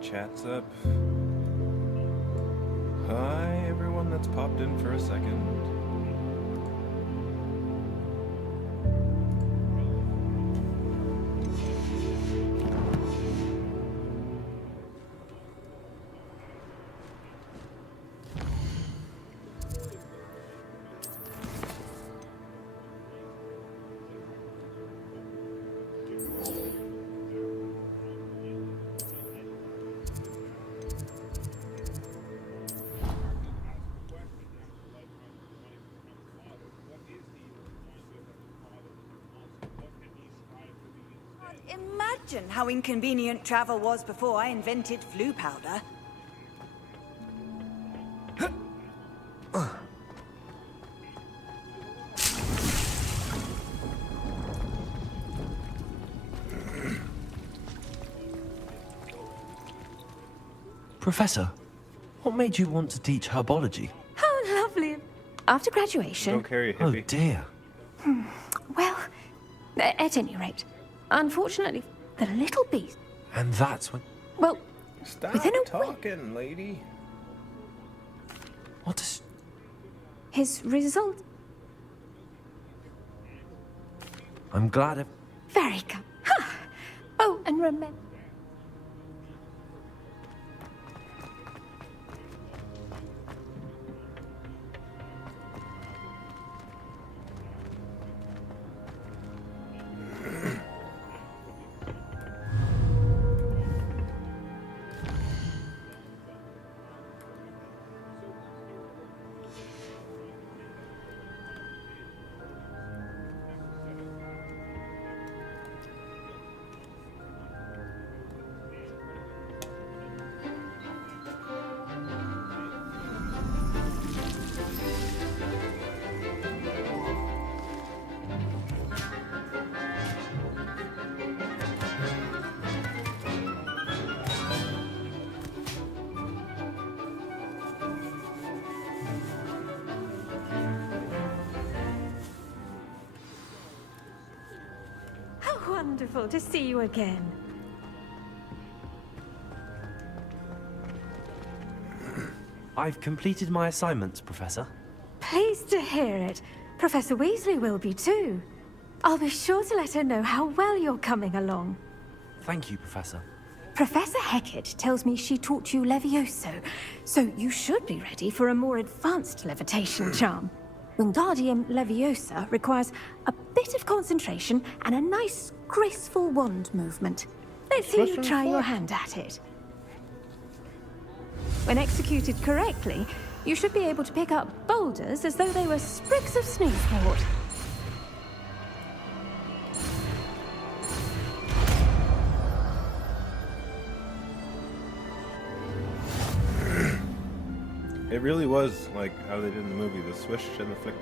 chat's up. Hi, everyone that's popped in for a second. Imagine how inconvenient travel was before I invented flu powder. Professor, what made you want to teach herbology? How lovely. After graduation... Don't carry a Oh hippie. dear. Well, at any rate, unfortunately, the little beast... And that's when... Well, Stop within a week, talking, lady. What is... his result... I'm glad if... Very good. Ha! Oh, and remember... How wonderful to see you again. I've completed my assignments, Professor. Pleased to hear it. Professor Weasley will be too. I'll be sure to let her know how well you're coming along. Thank you, Professor. Professor Hecat tells me she taught you Levioso, so you should be ready for a more advanced levitation charm. Wingardium Leviosa requires a bit of concentration and a nice, graceful wand movement. Let's see you try your hand at it. When executed correctly, you should be able to pick up boulders as though they were sprigs of snoozewort. It really was like how they did in the movie, the swish and the flick.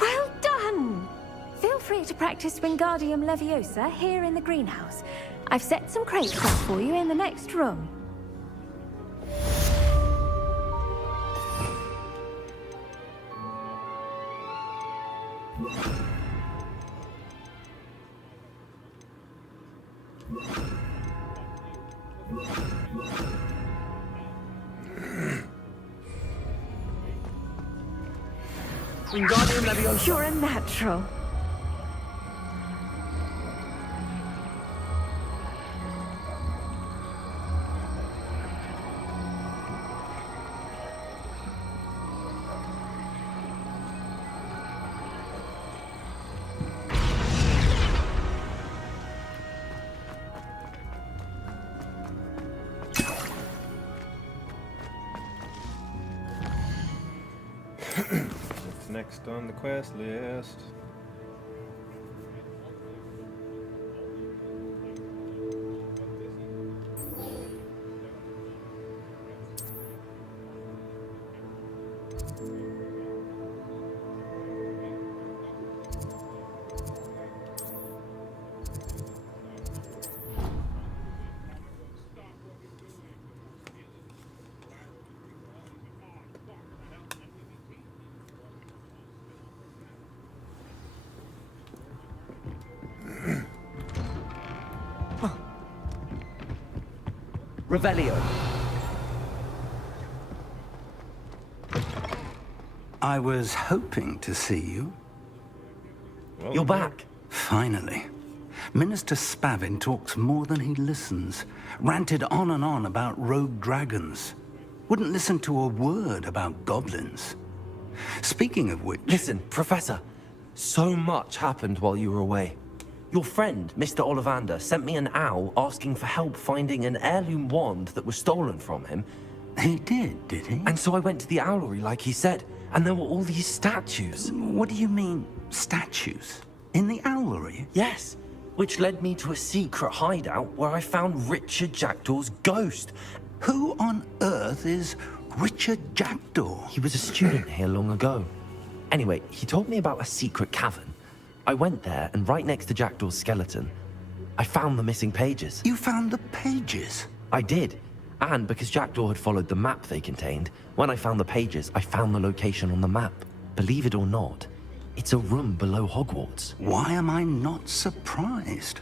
Well done! Feel free to practice Wingardium Leviosa here in the greenhouse. I've set some crates up for you in the next room. Wingardium Leviosa! You're a natural. What's next on the quest list? Revelio. I was hoping to see you. Well, You're back. Finally. Minister Spavin talks more than he listens. Ranted on and on about rogue dragons. Wouldn't listen to a word about goblins. Speaking of which... Listen, Professor. So much happened while you were away. Your friend, Mr. Ollivander, sent me an owl asking for help finding an heirloom wand that was stolen from him. He did he? And so I went to the owlery like he said, and there were all these statues. What do you mean, statues? In the owlery? Yes, which led me to a secret hideout where I found Richard Jackdaw's ghost. Who on earth is Richard Jackdaw? He was a student here long ago. Anyway, he told me about a secret cavern. I went there, and right next to Jackdaw's skeleton, I found the missing pages. You found the pages? I did. And because Jackdaw had followed the map they contained, when I found the pages, I found the location on the map. Believe it or not, it's a room below Hogwarts. Why am I not surprised?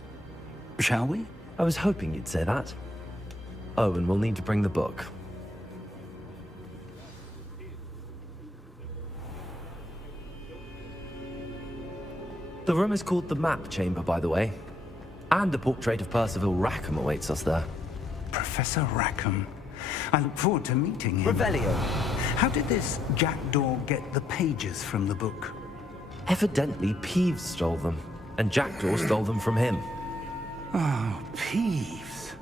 Shall we? I was hoping you'd say that. Oh, and we'll need to bring the book. The room is called the Map Chamber, by the way. And a portrait of Percival Rackham awaits us there. Professor Rackham. I look forward to meeting him. Revelio. How did this Jackdaw get the pages from the book? Evidently, Peeves stole them, and Jackdaw stole them from him. Oh, Peeves.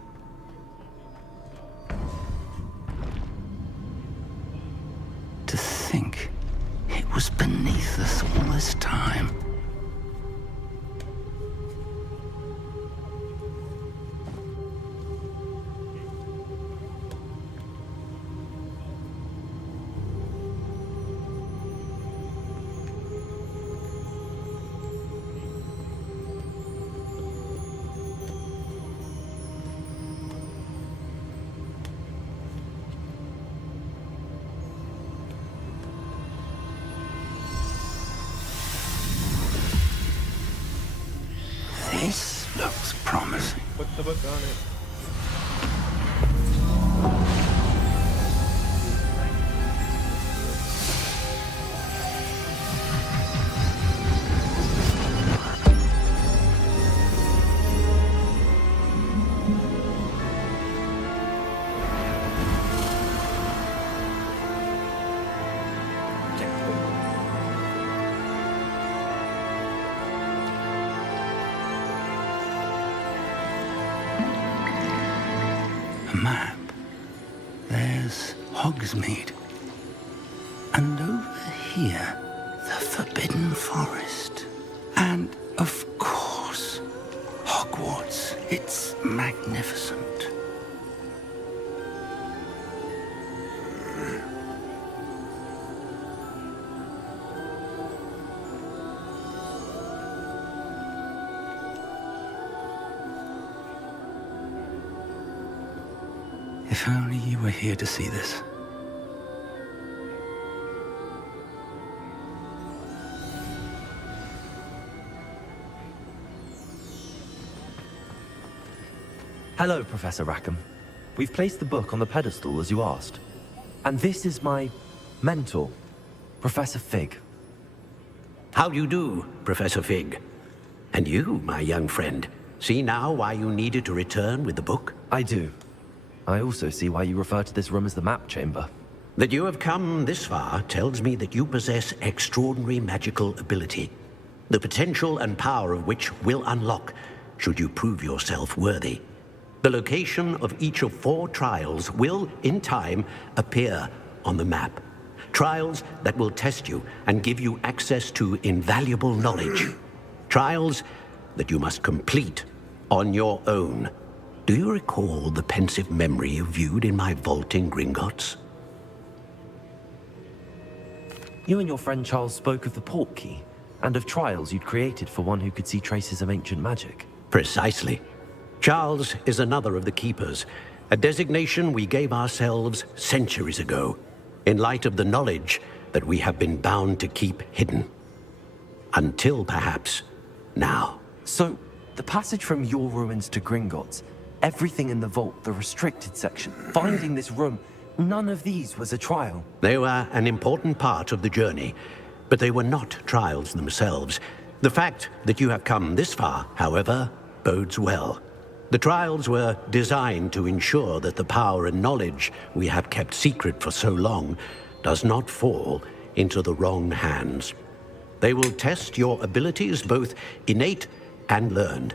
To think it was beneath us all this time. This looks promising. Put the book on it. A map. There's Hogsmeade. And over here, the Forbidden Forest. And, of course, Hogwarts. It's magnificent. If only you were here to see this. Hello, Professor Rackham. We've placed the book on the pedestal as you asked. And this is my mentor, Professor Fig. How do you do, Professor Fig? And you, my young friend, see now why you needed to return with the book? I do. I also see why you refer to this room as the Map Chamber. That you have come this far tells me that you possess extraordinary magical ability, the potential and power of which will unlock should you prove yourself worthy. The location of each of 4 trials will, in time, appear on the map. Trials that will test you and give you access to invaluable knowledge. Trials that you must complete on your own. Do you recall the pensive memory you viewed in my vault in Gringotts? You and your friend Charles spoke of the Portkey, and of trials you'd created for one who could see traces of ancient magic. Precisely. Charles is another of the Keepers, a designation we gave ourselves centuries ago, in light of the knowledge that we have been bound to keep hidden. Until perhaps now. So, the passage from your ruins to Gringotts, Everything in the vault, the restricted section, finding this room, none of these was a trial. They were an important part of the journey, but they were not trials themselves. The fact that you have come this far, however, bodes well. The trials were designed to ensure that the power and knowledge we have kept secret for so long does not fall into the wrong hands. They will test your abilities, both innate and learned.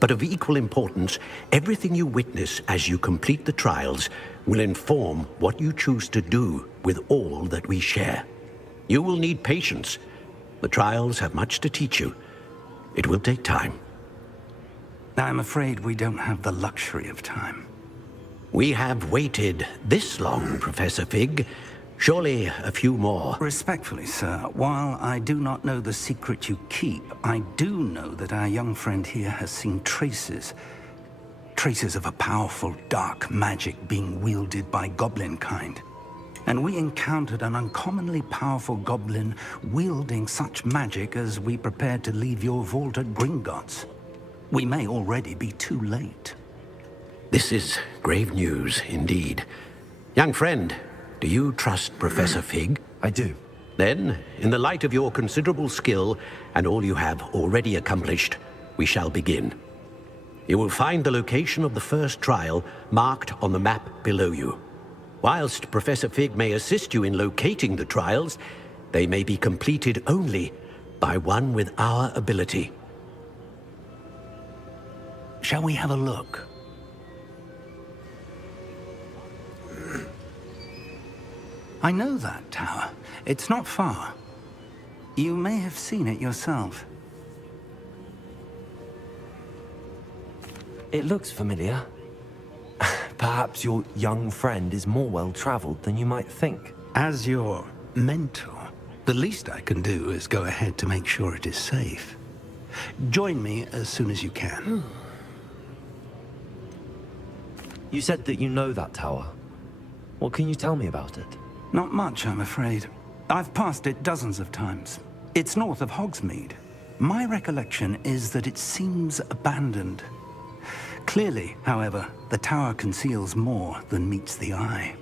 But of equal importance, everything you witness as you complete the trials will inform what you choose to do with all that we share. You will need patience. The trials have much to teach you. It will take time. I'm afraid we don't have the luxury of time. We have waited this long, Professor Fig. Surely a few more. Respectfully, sir, while I do not know the secret you keep, I do know that our young friend here has seen traces of a powerful dark magic being wielded by goblin kind. And we encountered an uncommonly powerful goblin wielding such magic as we prepared to leave your vault at Gringotts. We may already be too late. This is grave news indeed. Young friend, do you trust Professor Fig? I do. Then, in the light of your considerable skill and all you have already accomplished, we shall begin. You will find the location of the first trial marked on the map below you. Whilst Professor Fig may assist you in locating the trials, they may be completed only by one with our ability. Shall we have a look? I know that tower. It's not far. You may have seen it yourself. It looks familiar. Perhaps your young friend is more well-traveled than you might think. As your mentor, the least I can do is go ahead to make sure it is safe. Join me as soon as you can. You said that you know that tower. What can you tell me about it? Not much, I'm afraid. I've passed it dozens of times. It's north of Hogsmeade. My recollection is that it seems abandoned. Clearly, however, the tower conceals more than meets the eye.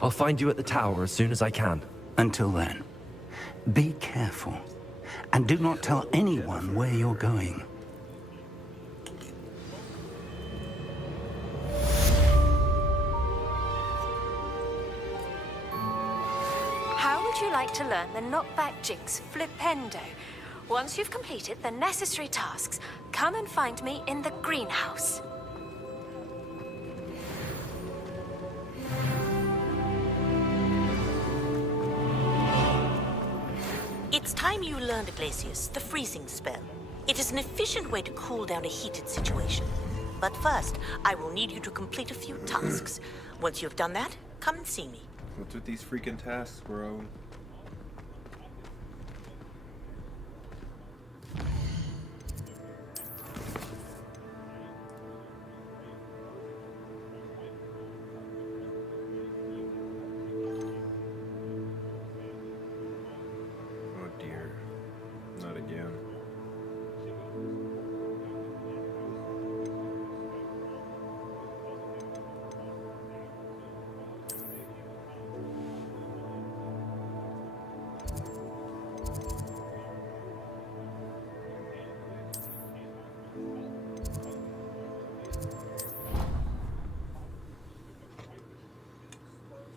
I'll find you at the tower as soon as I can. Until then, be careful, and do not tell anyone where you're going. How would you like to learn the knockback jigs flipendo? Once you've completed the necessary tasks, come and find me in the greenhouse. It's time you learned, Glacius, the freezing spell. It is an efficient way to cool down a heated situation. But first, I will need you to complete a few tasks. Once you've done that, come and see me. What's with these freaking tasks, bro? Oh dear. Not again.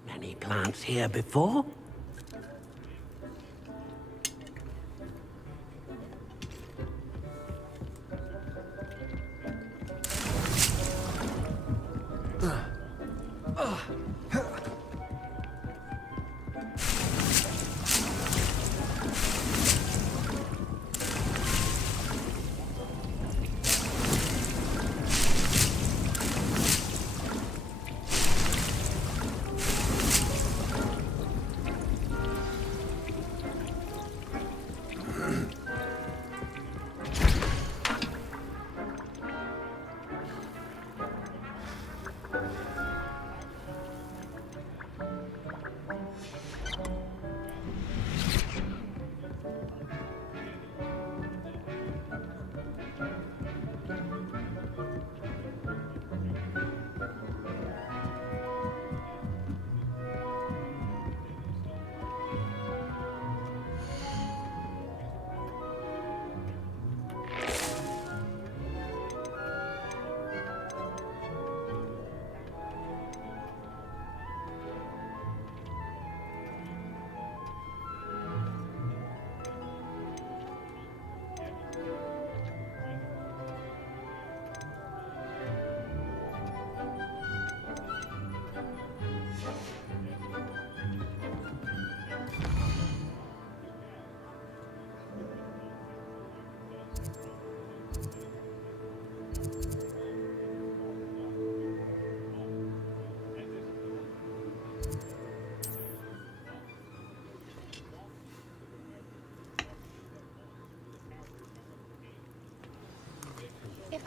Any plants here before?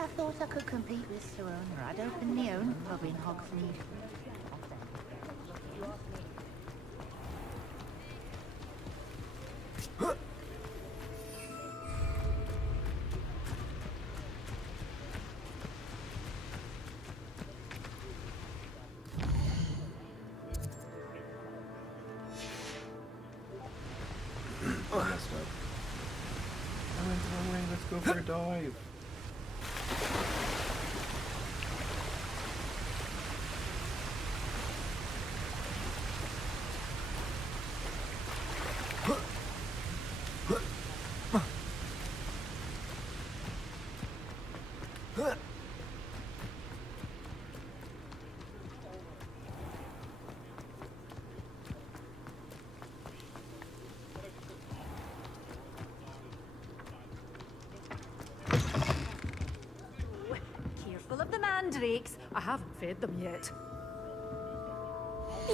I thought I could compete with Sir Owner. I'd open my own pub in Hogsmeade. I messed up. I went the wrong way. Let's go for a dive. Careful of the mandrakes. I haven't fed them yet.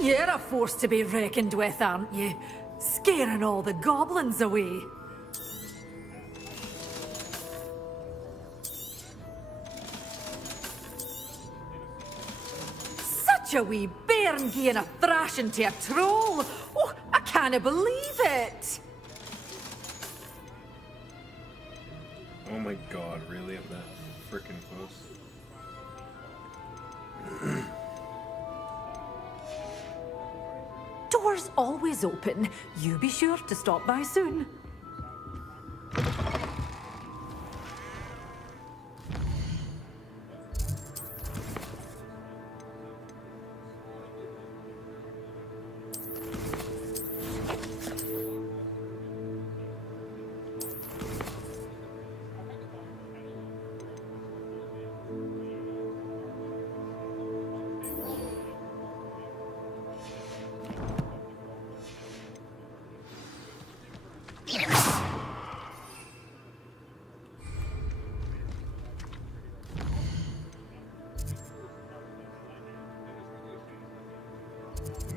You're a force to be reckoned with, aren't you? Scaring all the goblins away. Such a wee bairn giving a thrashing to a troll. Oh, I can't believe it. Oh my god, really? At that freaking close? Doors always open. You be sure to stop by soon.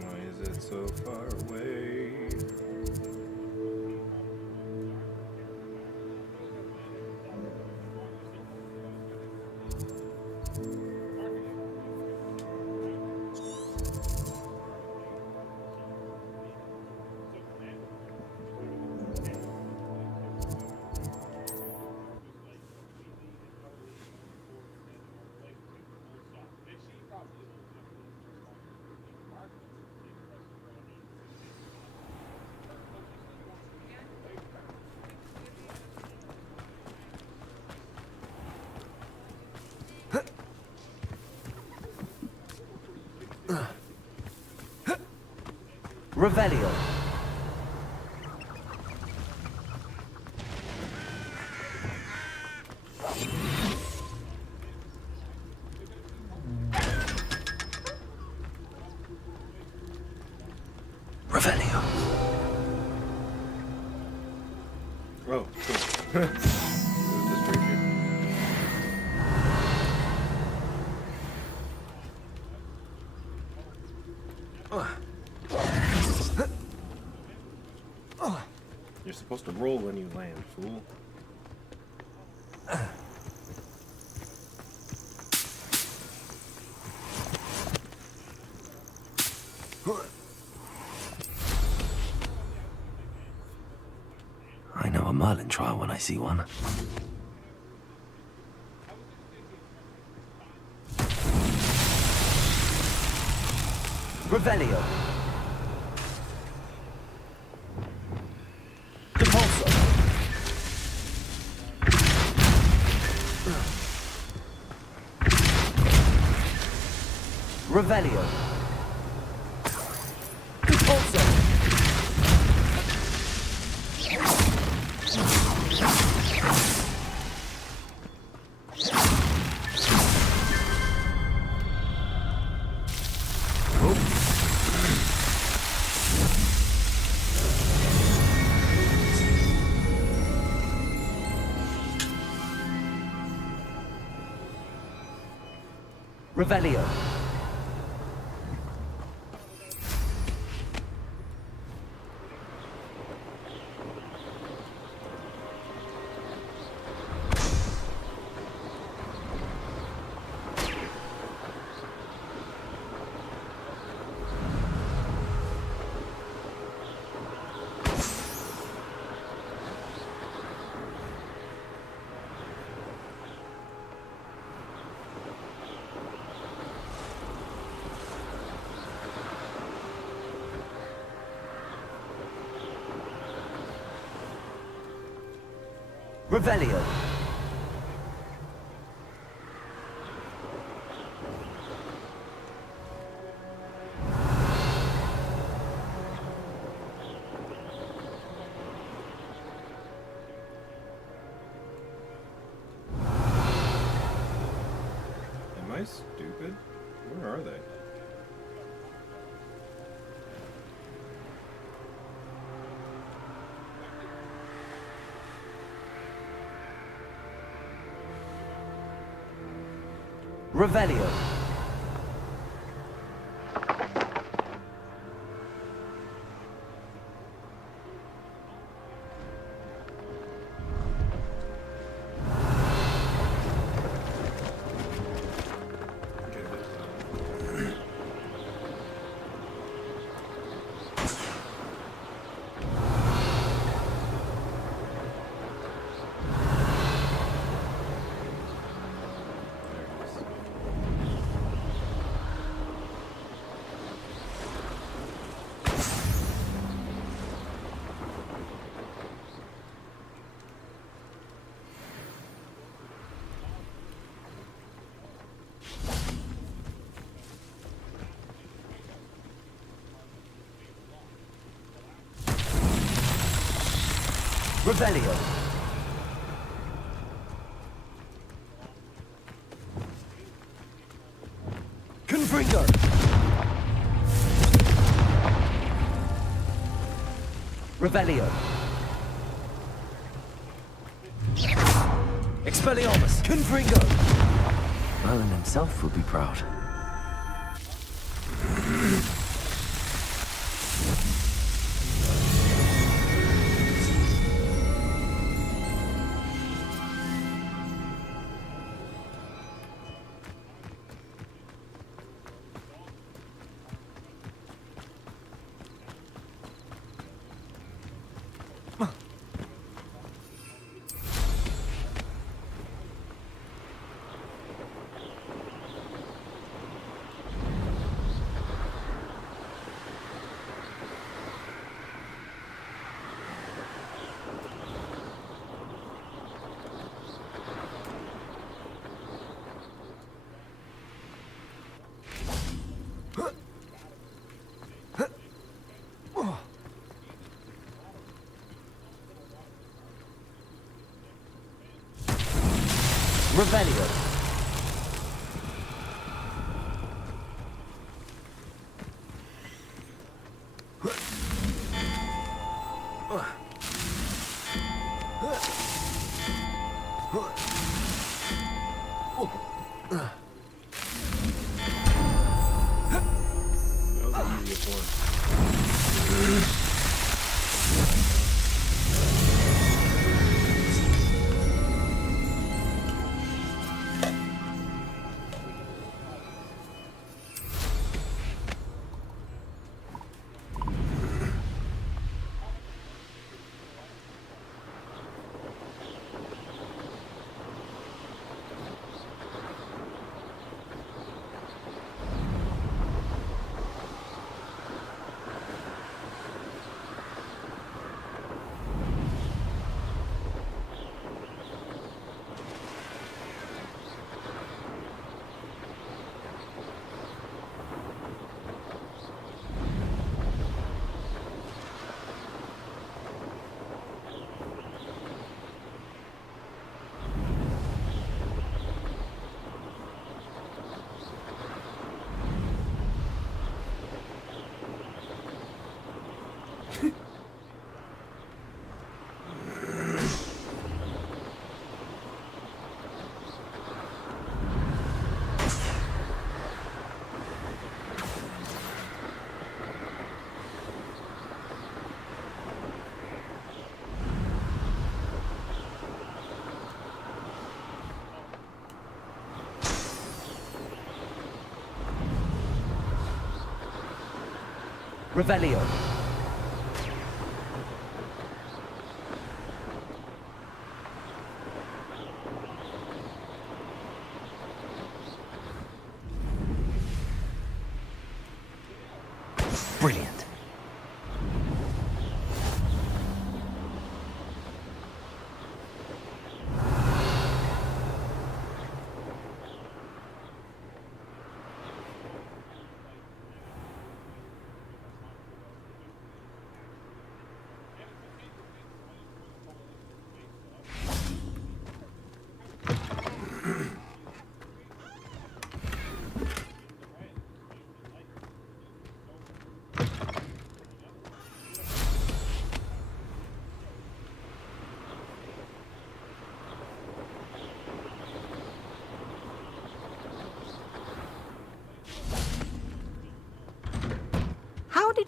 Why is it so far away? Revelio. Revelio. Oh, cool. It was just right here. You're supposed to roll when you land, fool. I know a Merlin trial when I see one. Revelio. Depulso. Revelio. Depulso. Revelio. Revelio. Am I stupid? Where are they? Revelio. Revelio. Confringo. Revelio. Expelliarmus. Confringo. Merlin himself would be proud. Revelio. Revelio. Brilliant.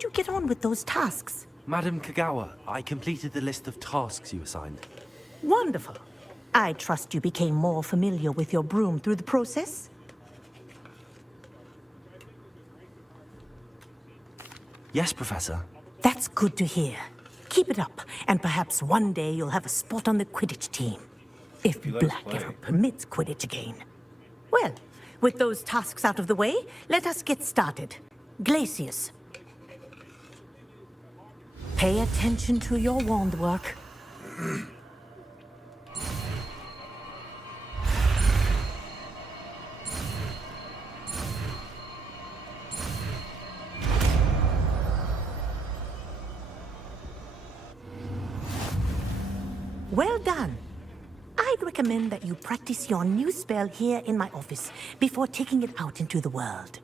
did you get on with those tasks? Madam Kagawa, I completed the list of tasks you assigned. Wonderful. I trust you became more familiar with your broom through the process? Yes, Professor. That's good to hear. Keep it up, and perhaps one day you'll have a spot on the Quidditch team. If Black ever permits Quidditch again. Well, with those tasks out of the way, let us get started. Glacius. Pay attention to your wand work. Well done. I'd recommend that you practice your new spell here in my office before taking it out into the world.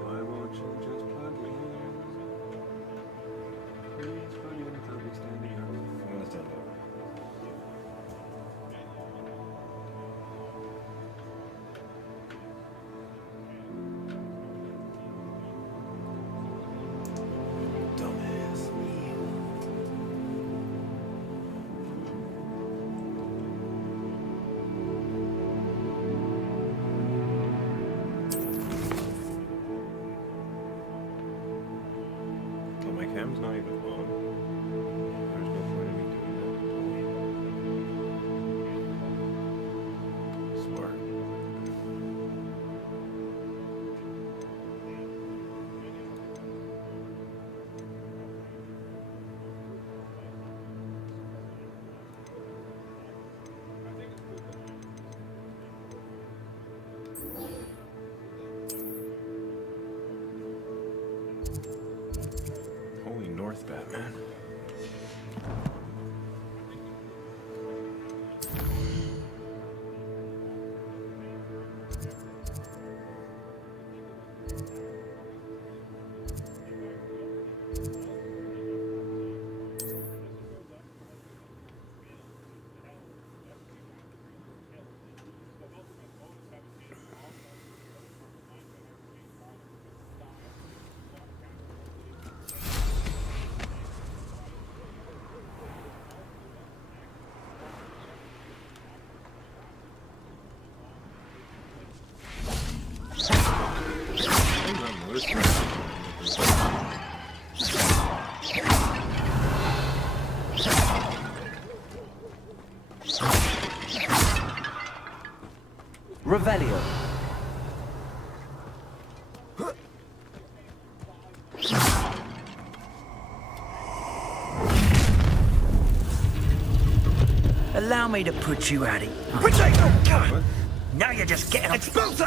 Why won't you just plug me in? Please plug in if I'll be standing up. I'm gonna stand up. Dumbass. Well, my cam's not even on. There's no point in me doing that. Smart. Holy North Batman. Revelio. Allow me to put you at it. Potato! Now you're just getting Expulso!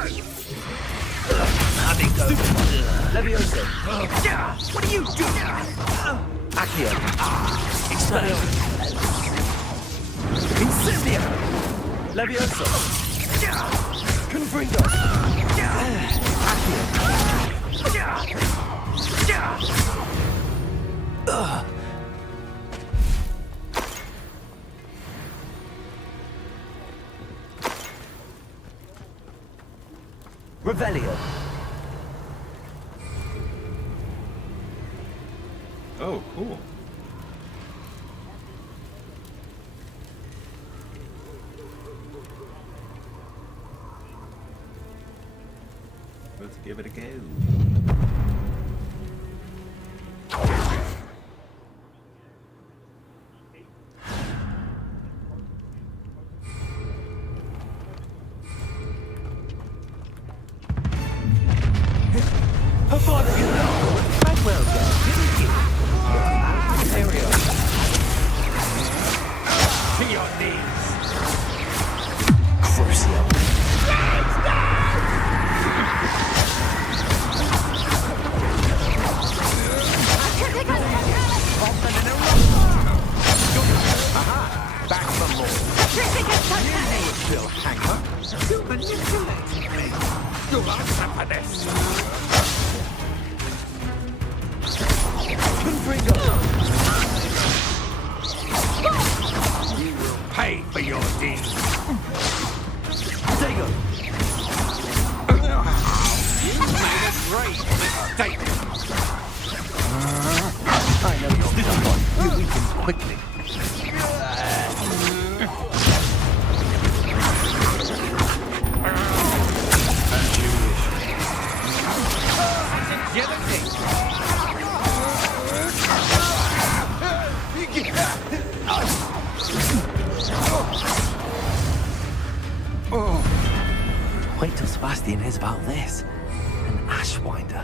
Levioso. What are you doing? Accio. Expelliarmus. Incendio! Levioso. Confringo! Revelio. Oh, cool. Let's give it a go. little hanger. You're manipulating me. You'll answer for this. You will pay for your deeds. There you go. You made a great mistake. I know you're this one. You weaken quickly. Wait till Sebastian hears about this. An Ashwinder.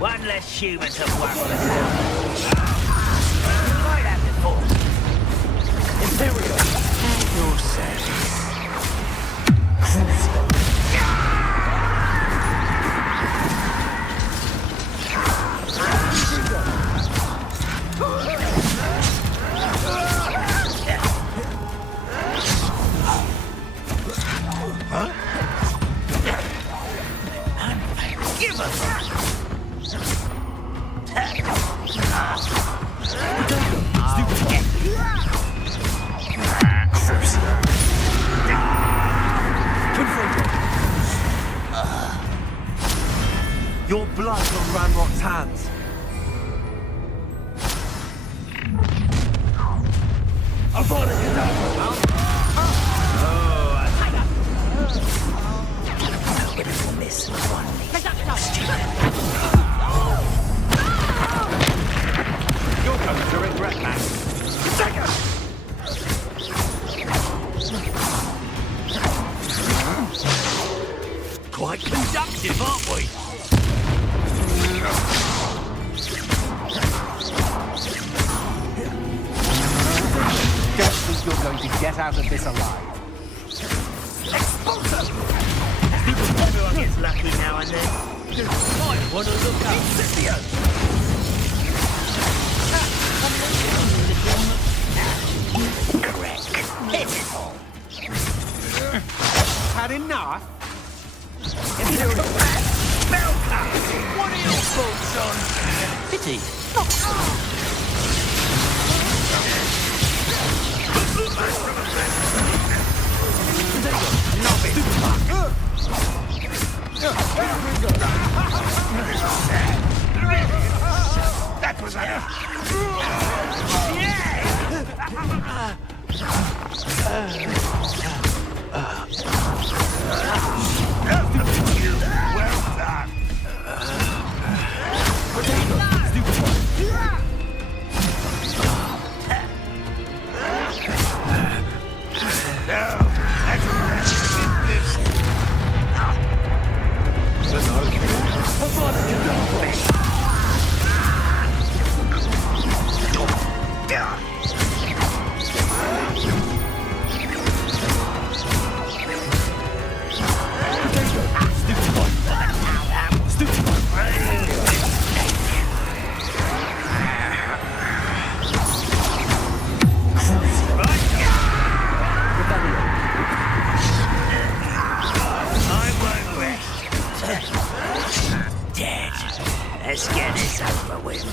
One less human to worry about. Tried that before. Imperial. At your service. Your blood on Ranrock's hands. I thought it was Nobody will miss one. You're going to regret that. Take it! Quite conductive, aren't we? Don't think you're going to get out of this alive. Everyone gets lucky now and then. Might want to look up. Correct. Hit it all. Had enough? What are your thoughts on? Pity. That was well done. Dead. Let's get this over with.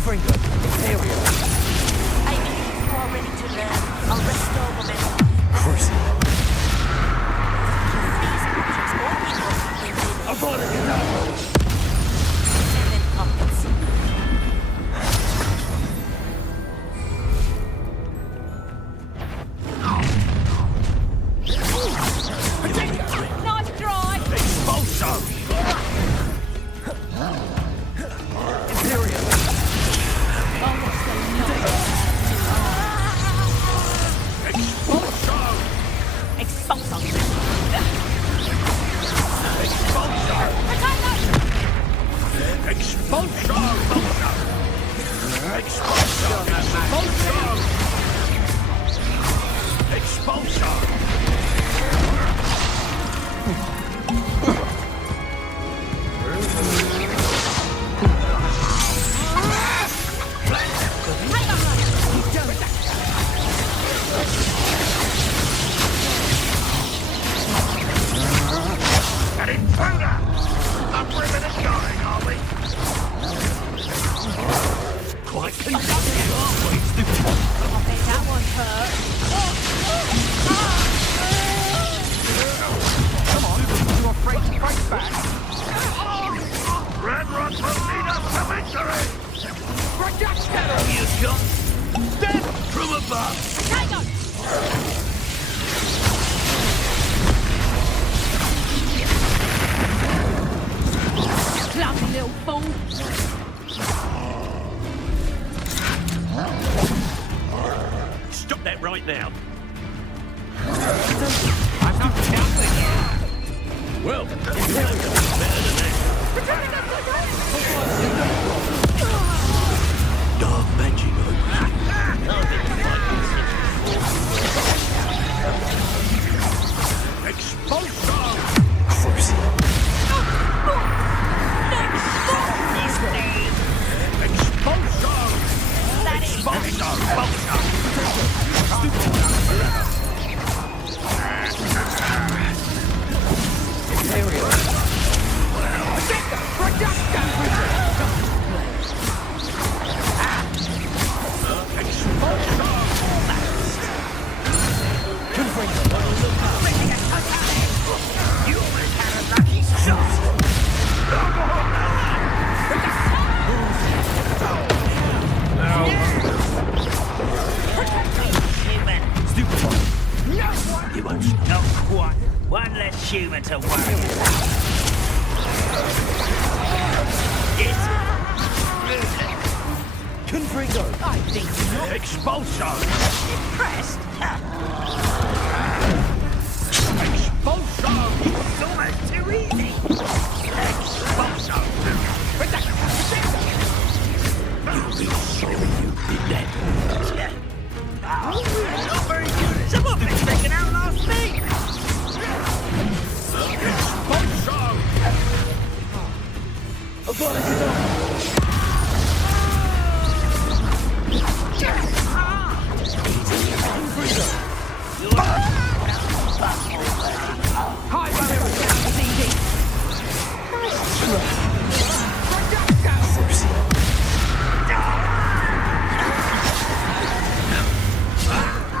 Confringo. Imperial. Amy, if you are ready to learn, I'll restore momentum. Cruising. Freeze objects or people within I bought it, you know. and then pockets. Nice try! Expulso. Imperial. Expulso. Expulso! Expulso. Expulso. Expulso. Expulso. An intruder! I'm ripping and going, are we? Quite conductive, aren't we, stupid? I bet that one hurt. Come on, you're afraid to fight back. Red Rock will lead us to victory! Projectile! You got death from above! Hang on! Clumsy little fool! Stop that right now! I'm not down with you! Well, it's better than that. Dark magic Expulsion! Cruising. Expulsion! You won't stop. Not quite. One less human to worry about. Confringo. I think not. Expulso. Impressed? Expulso. It's almost too easy. Expulso. You'll be sorry you did that. Not very good. Someone been taken out last week. Expulso. I've got to get on. High barrier of sound is easy!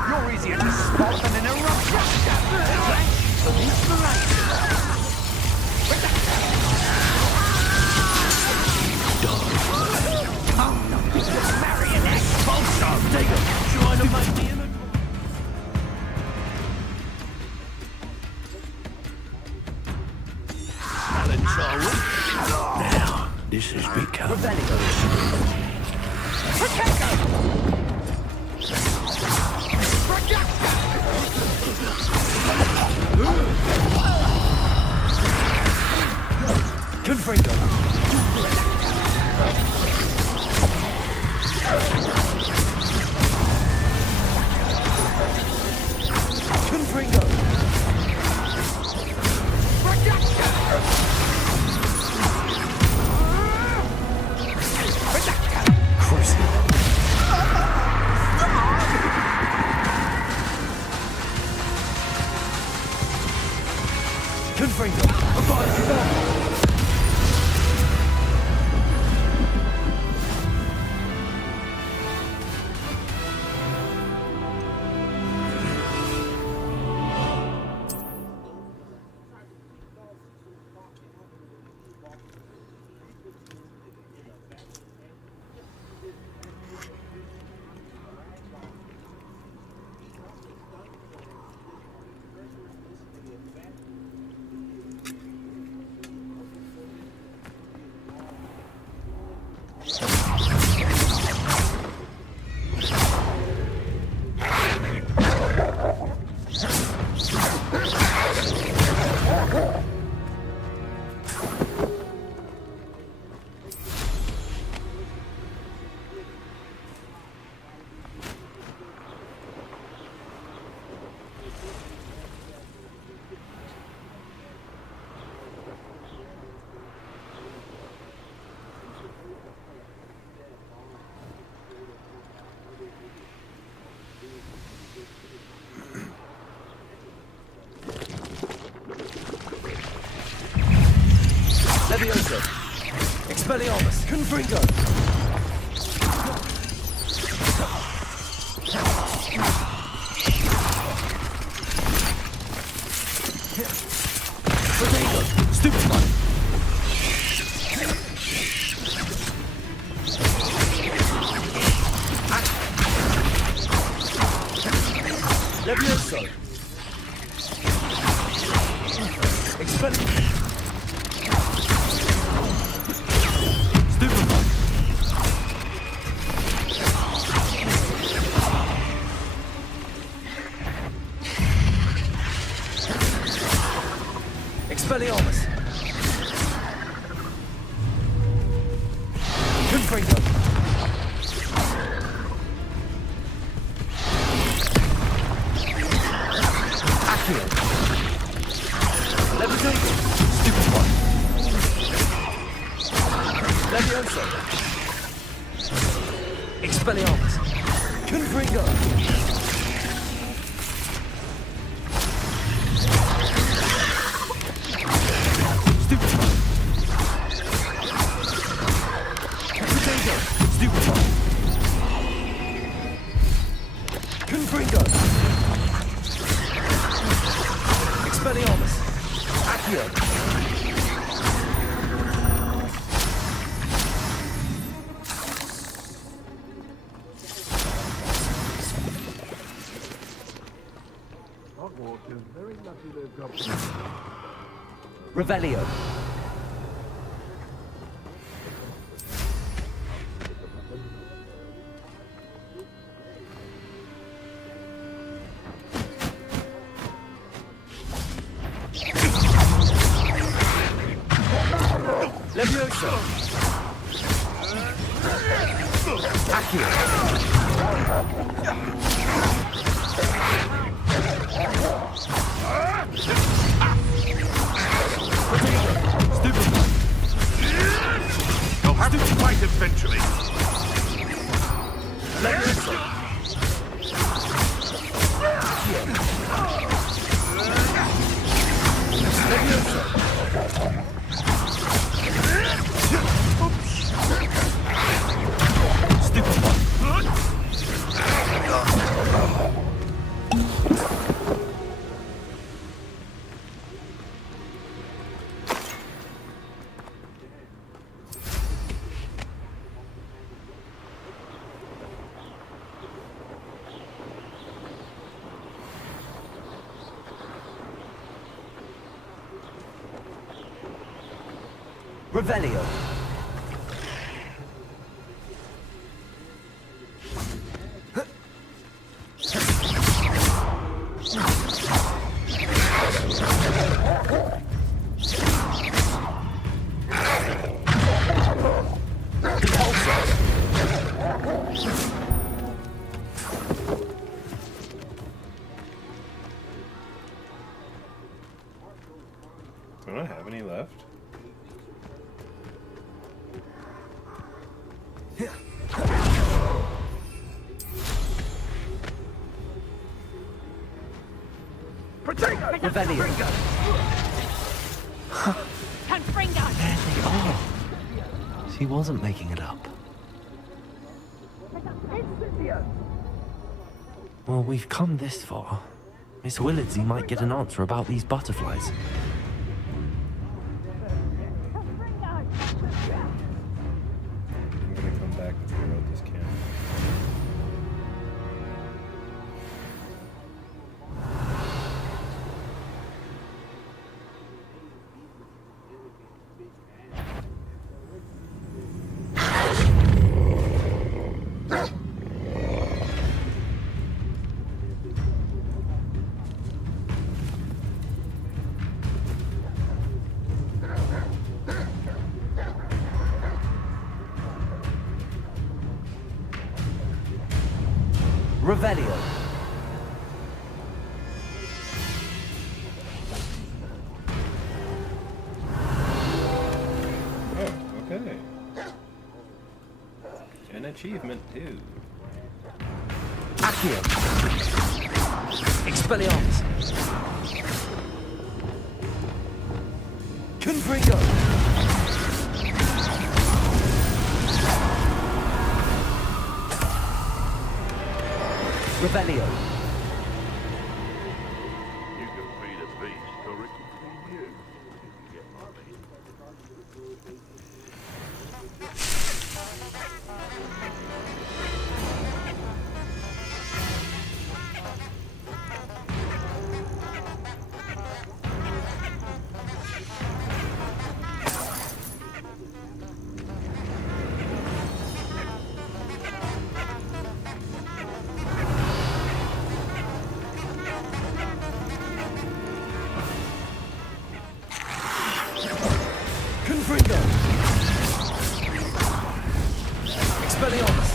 You're easier to spot than an eruption. Marionette. Expulso. Take it. Trying to make me an now, this has become... Confringo. Confringo! Protego! Stupefy! Levioso! Expelliarmus! Stupefy! Expelliarmus! Confringo! Accio! Levitating! Stupefy! Levioso! Expelliarmus! Confringo! Stupefy! Potato! Stupefy! Confringo! Expelliarmus! Accio! Hogwarts is very lucky they've got... Revelio! Levioso! Accio! Stupefy! You'll have to fight eventually. Levioso! Levioso! Stupefy! Revelio! Do I have any left? Revelio! Confringo! There they are! She wasn't making it up. Well, we've come this far. Miss Willardsey might get an answer about these butterflies. I'm gonna come back and figure out this camp. Revelio! Oh, okay. An achievement too. Accio! Expelliarmus! Confringo! Revelio. You can feed a beast, or it can feed you. If you get my meaning. Confringo. Expelliarmus.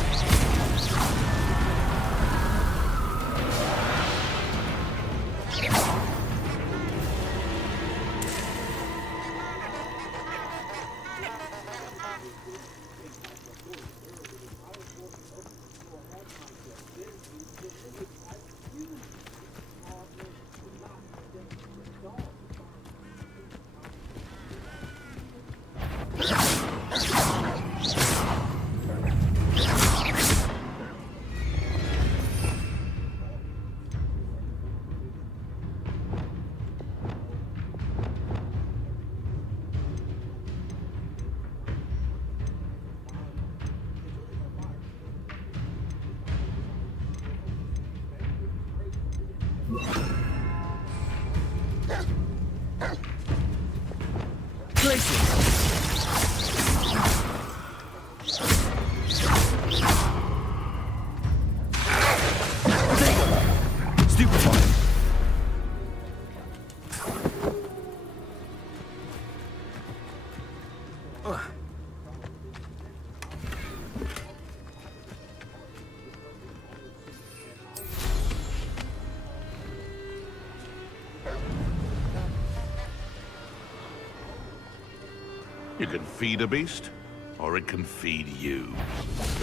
You can feed a beast, or it can feed you.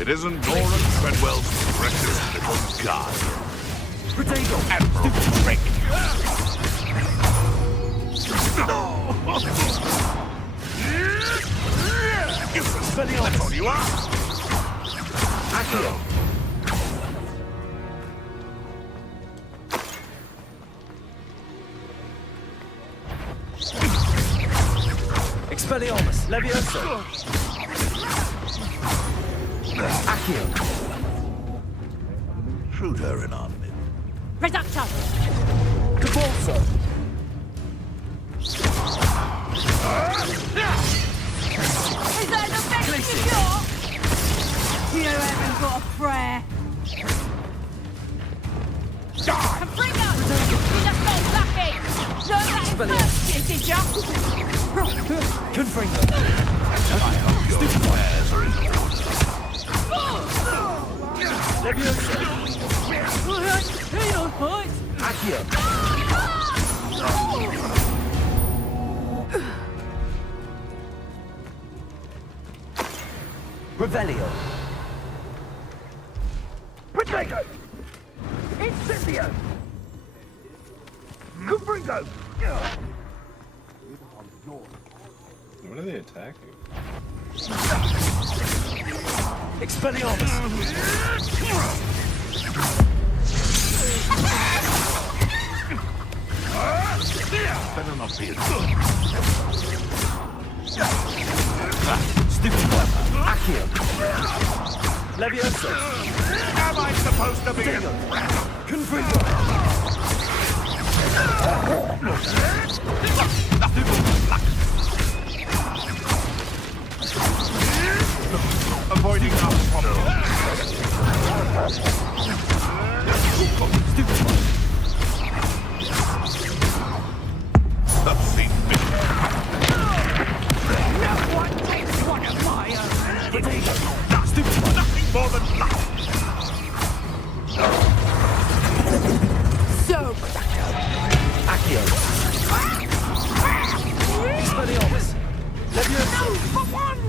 It isn't Doran Treadwell's precious little guy. Potato. Admirable trick. Useless. That's all you are. Accio. Expelliarmus. Levioso. Accio. Shoot her in arm. Reducto! Cabalso. Is that the best you got? You haven't got a prayer. Confringo! You just got lucky! Learn that in first year, did ya? Confringo. I hope your prayers are in order. Levioso. Hang on, boys! Accio. Revelio. Potato! Incendio! Confringo! What are they attacking? Expelliarmus. Better not be a Stupid clever. Accio. Levioso. Am I supposed to be a Confringo. avoiding our problem? Stupid. Obscene mission. No one takes one of my own. Potato. Stupid. Nothing more than luck. So, Accio. Expelliarmus. Levioso. for one!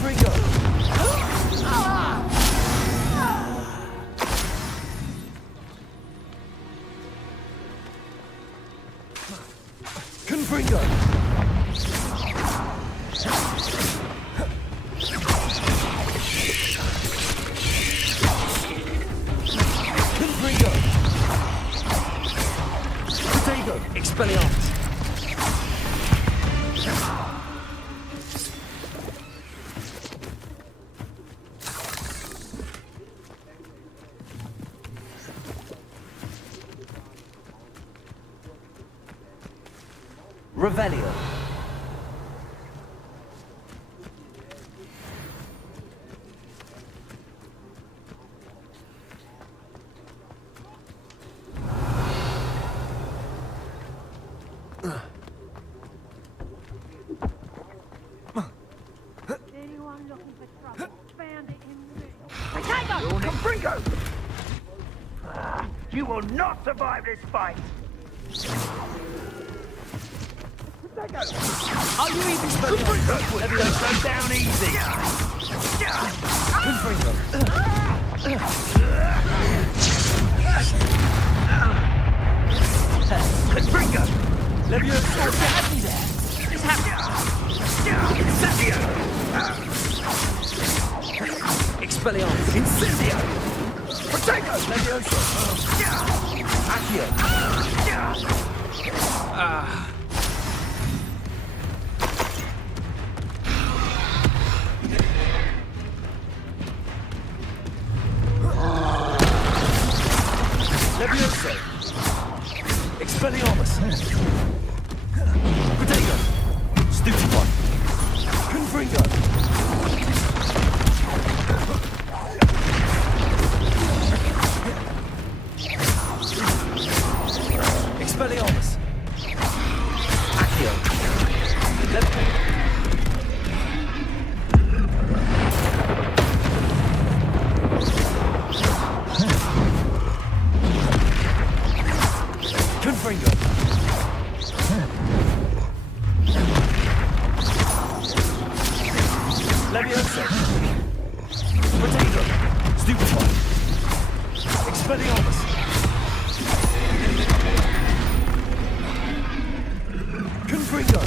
Confringo. Revelio. You will not survive this fight! Are you even supposed to Let me go down easy! Confringo! Levioso, you had me there. It's happening. Expelliarmus. Incendio! Protego! Levioso. Accio. Levioso. Expelliarmus. Protego. Stupefy. Confringo. Expelliarmus. Accio. Confringo. Levioso. Protego. Stupefy. Expelliarmus. Confringo.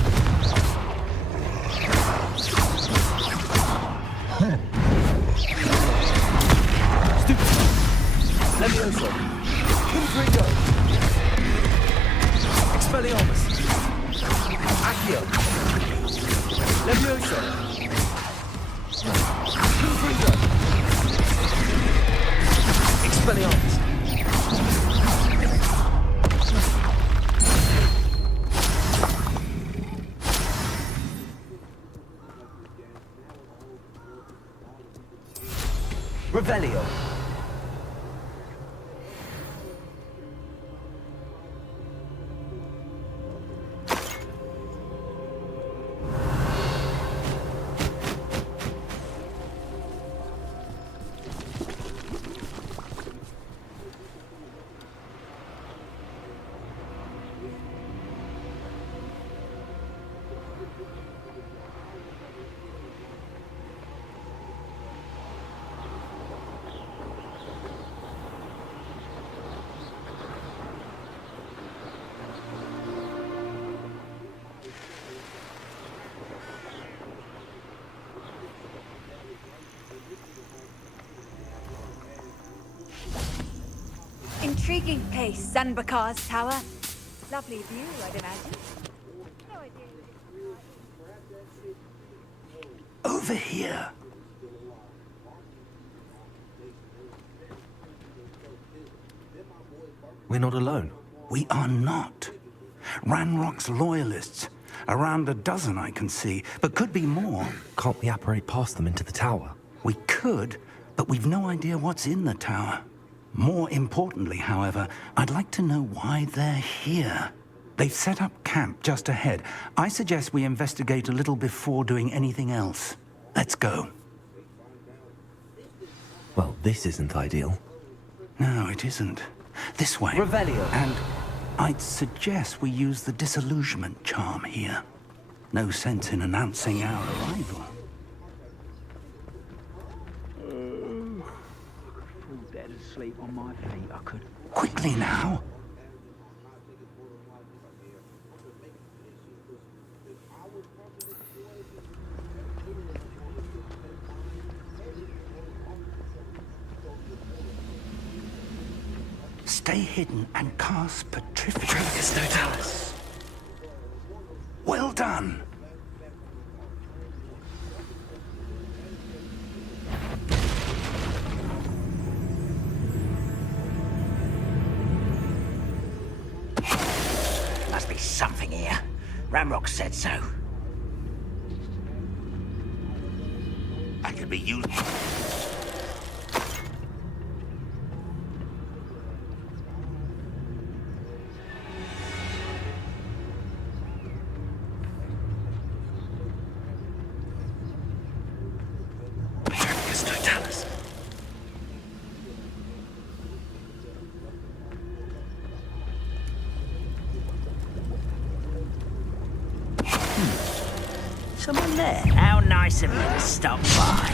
Stupefy. Levioso. Confringo. Expelliarmus. Accio. Levioso. Confringo. Expelliarmus. Revelio. Intriguing place, Zanbakar's tower. Lovely view, I'd imagine. Over here. We're not alone. We are not. Ranrock's loyalists. Around a dozen I can see, but could be more. Can't we apparate past them into the tower? We could, but we've no idea what's in the tower. More importantly, however, I'd like to know why they're here. They've set up camp just ahead. I suggest we investigate a little before doing anything else. Let's go. Well, this isn't ideal. No, it isn't. This way. Revelio. And I'd suggest we use the disillusionment charm here. No sense in announcing our arrival. Dead asleep on my feet, I could. Quickly now. Stay hidden and cast Petrificus Totalis. Well done. Must be something here. Ramrock said so. I could be used. Someone there. How nice of you to stop by.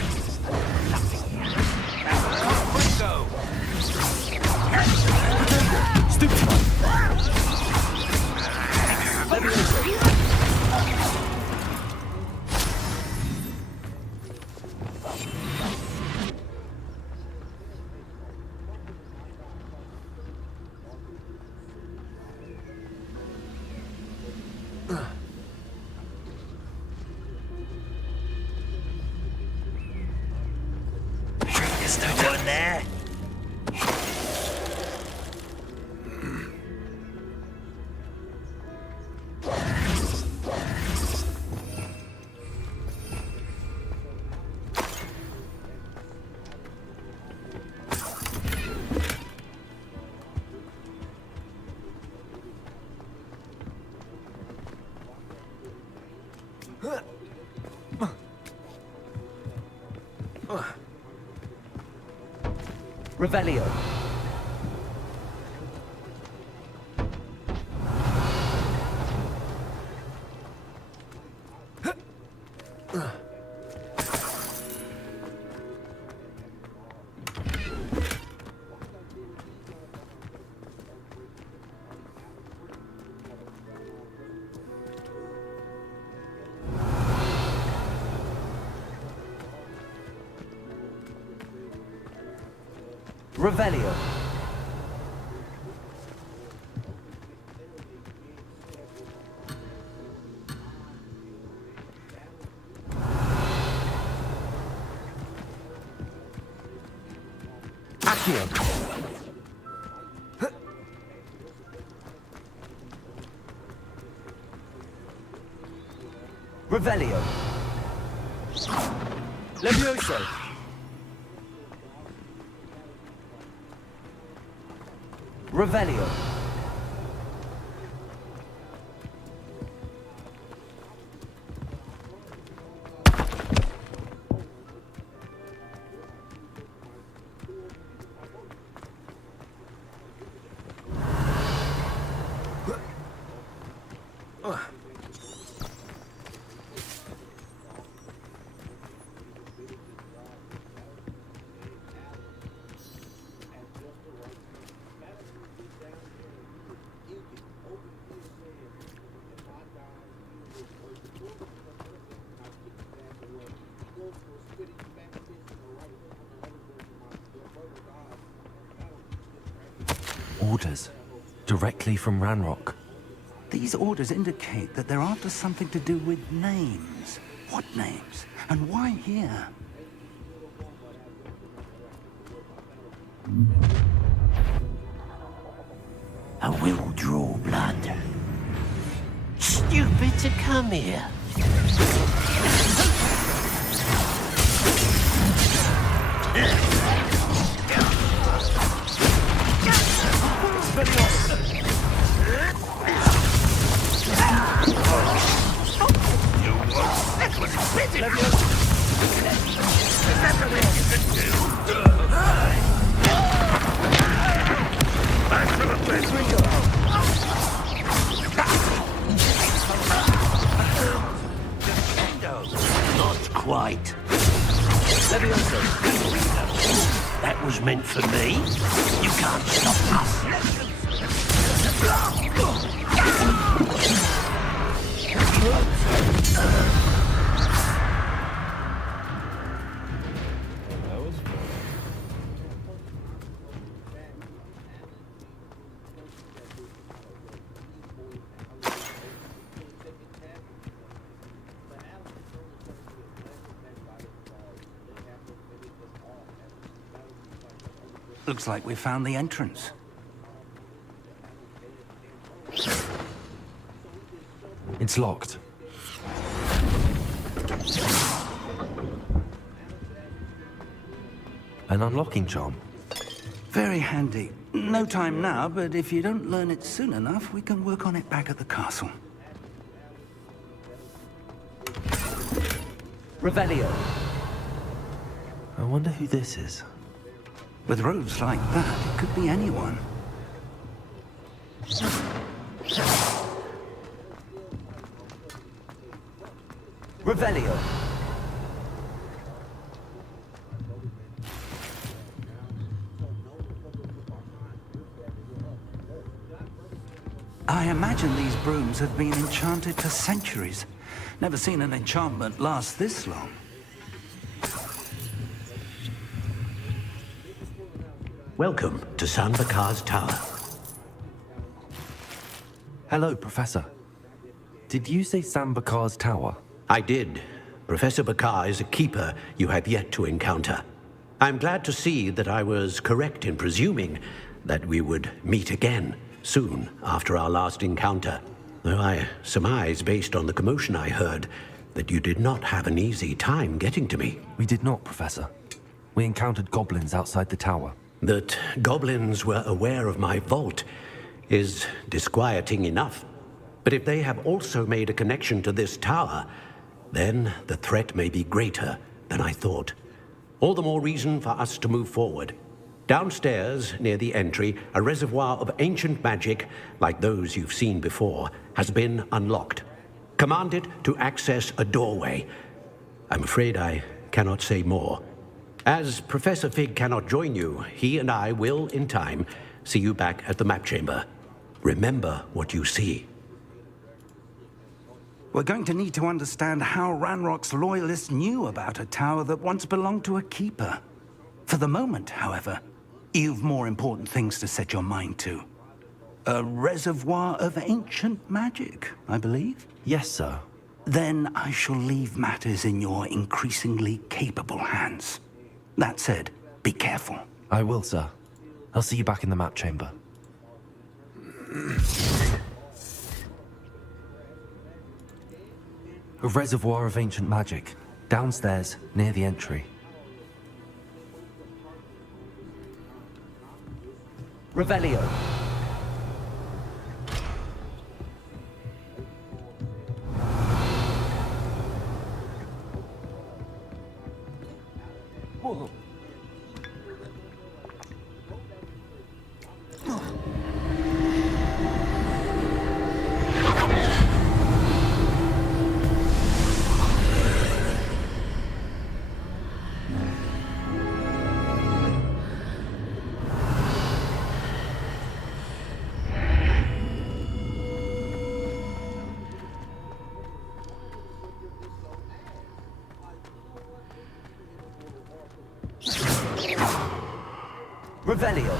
Someone there. Revelio. Revelio. Accio. Revelio. Levioso. Revelio. Orders. Directly from Ranrock. These orders indicate that they're after something to do with names. What names? And why here? I will draw blood. Stupid to come here. Not quite. That was meant for me. You can't stop us. Looks like we found the entrance. It's locked. An unlocking charm. Very handy. No time now, but if you don't learn it soon enough, we can work on it back at the castle. Revelio. I wonder who this is. With robes like that, it could be anyone. Revelio. I imagine these brooms have been enchanted for centuries. Never seen an enchantment last this long. Welcome to San Bakar's tower. Hello, Professor. Did you say San Bakar's tower? I did. Professor Bakar is a keeper you have yet to encounter. I'm glad to see that I was correct in presuming that we would meet again soon after our last encounter. Though I surmise, based on the commotion I heard, that you did not have an easy time getting to me. We did not, Professor. We encountered goblins outside the tower. That goblins were aware of my vault is disquieting enough. But if they have also made a connection to this tower, then the threat may be greater than I thought. All the more reason for us to move forward. Downstairs, near the entry, a reservoir of ancient magic, like those you've seen before, has been unlocked. Commanded to access a doorway. I'm afraid I cannot say more. As Professor Fig cannot join you, he and I will, in time, see you back at the map chamber. Remember what you see. We're going to need to understand how Ranrock's loyalists knew about a tower that once belonged to a keeper. For the moment, however, you've more important things to set your mind to. A reservoir of ancient magic, I believe? Yes, sir. Then I shall leave matters in your increasingly capable hands. That said, be careful. I will, sir. I'll see you back in the map chamber. A reservoir of ancient magic. Downstairs, near the entry. Revelio. Whoa. Revelio.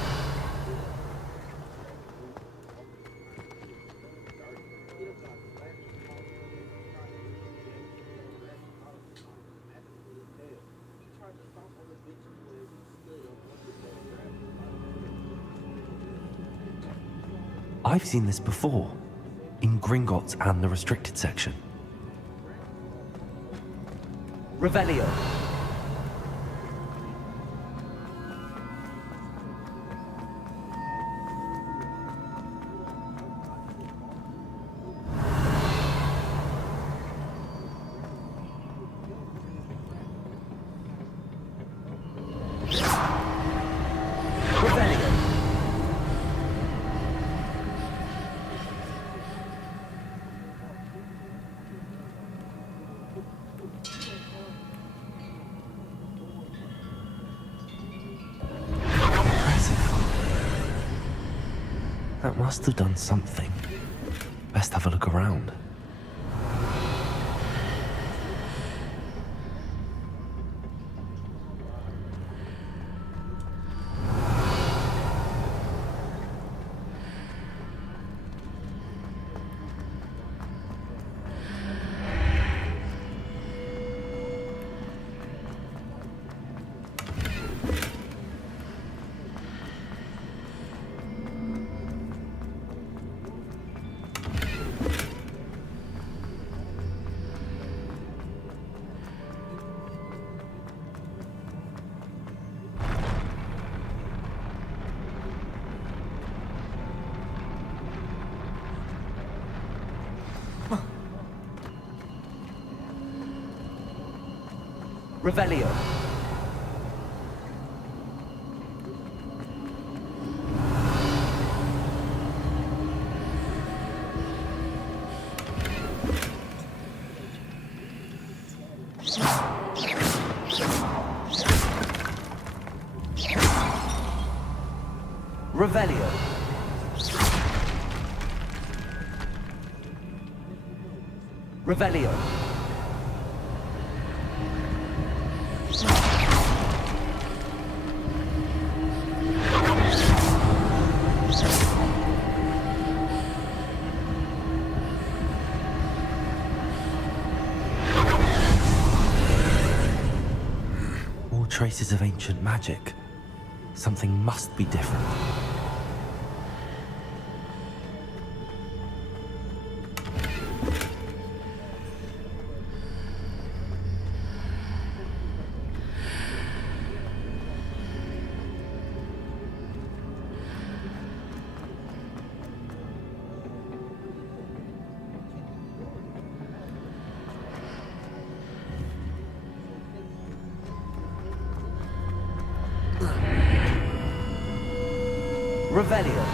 I've seen this before, in Gringotts and the restricted section. Revelio. That must have done something. Best have a look around. Revelio. Revelio. Revelio. More traces of ancient magic. Something must be different. Revelio.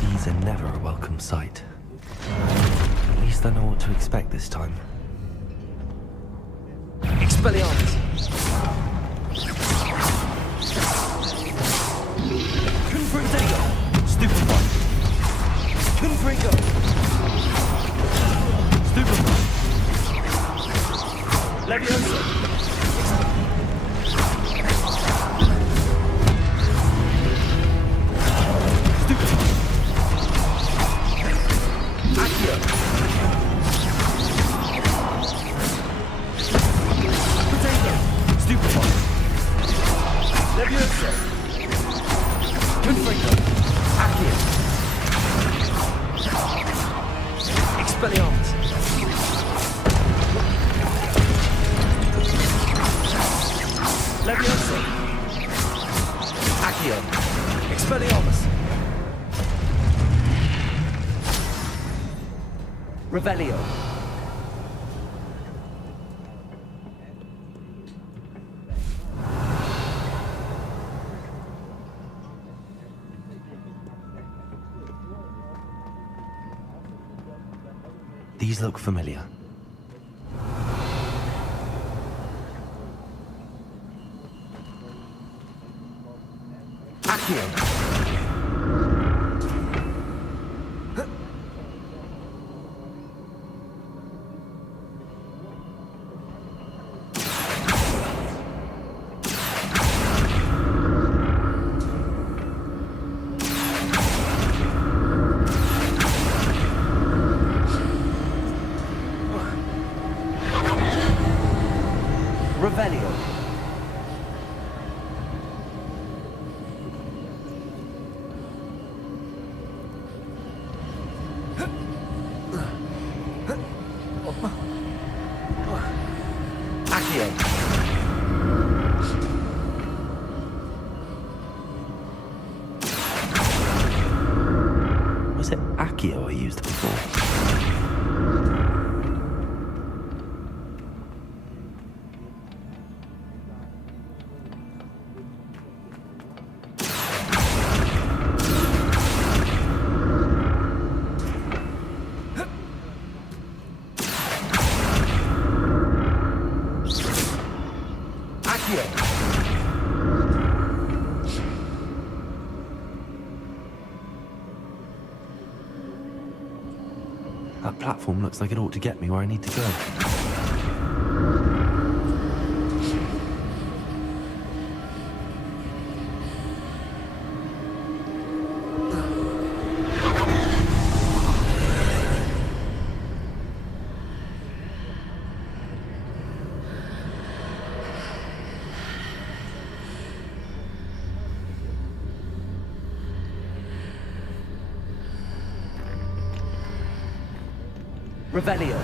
These are never a welcome sight. At least I know what to expect this time. Expelliarmus! Confringo! Stupefy! Confringo! Stupefy! Leviosa! Stupefy! Accio! Stupefy! Leviosa! Confringo! Accio! Expelliarmus! Leviosa! Accio! Expelliarmus! Revelio! These look familiar. Accio! Revelio. Accio. Was it Accio I used before? That platform looks like it ought to get me where I need to go. Revelio.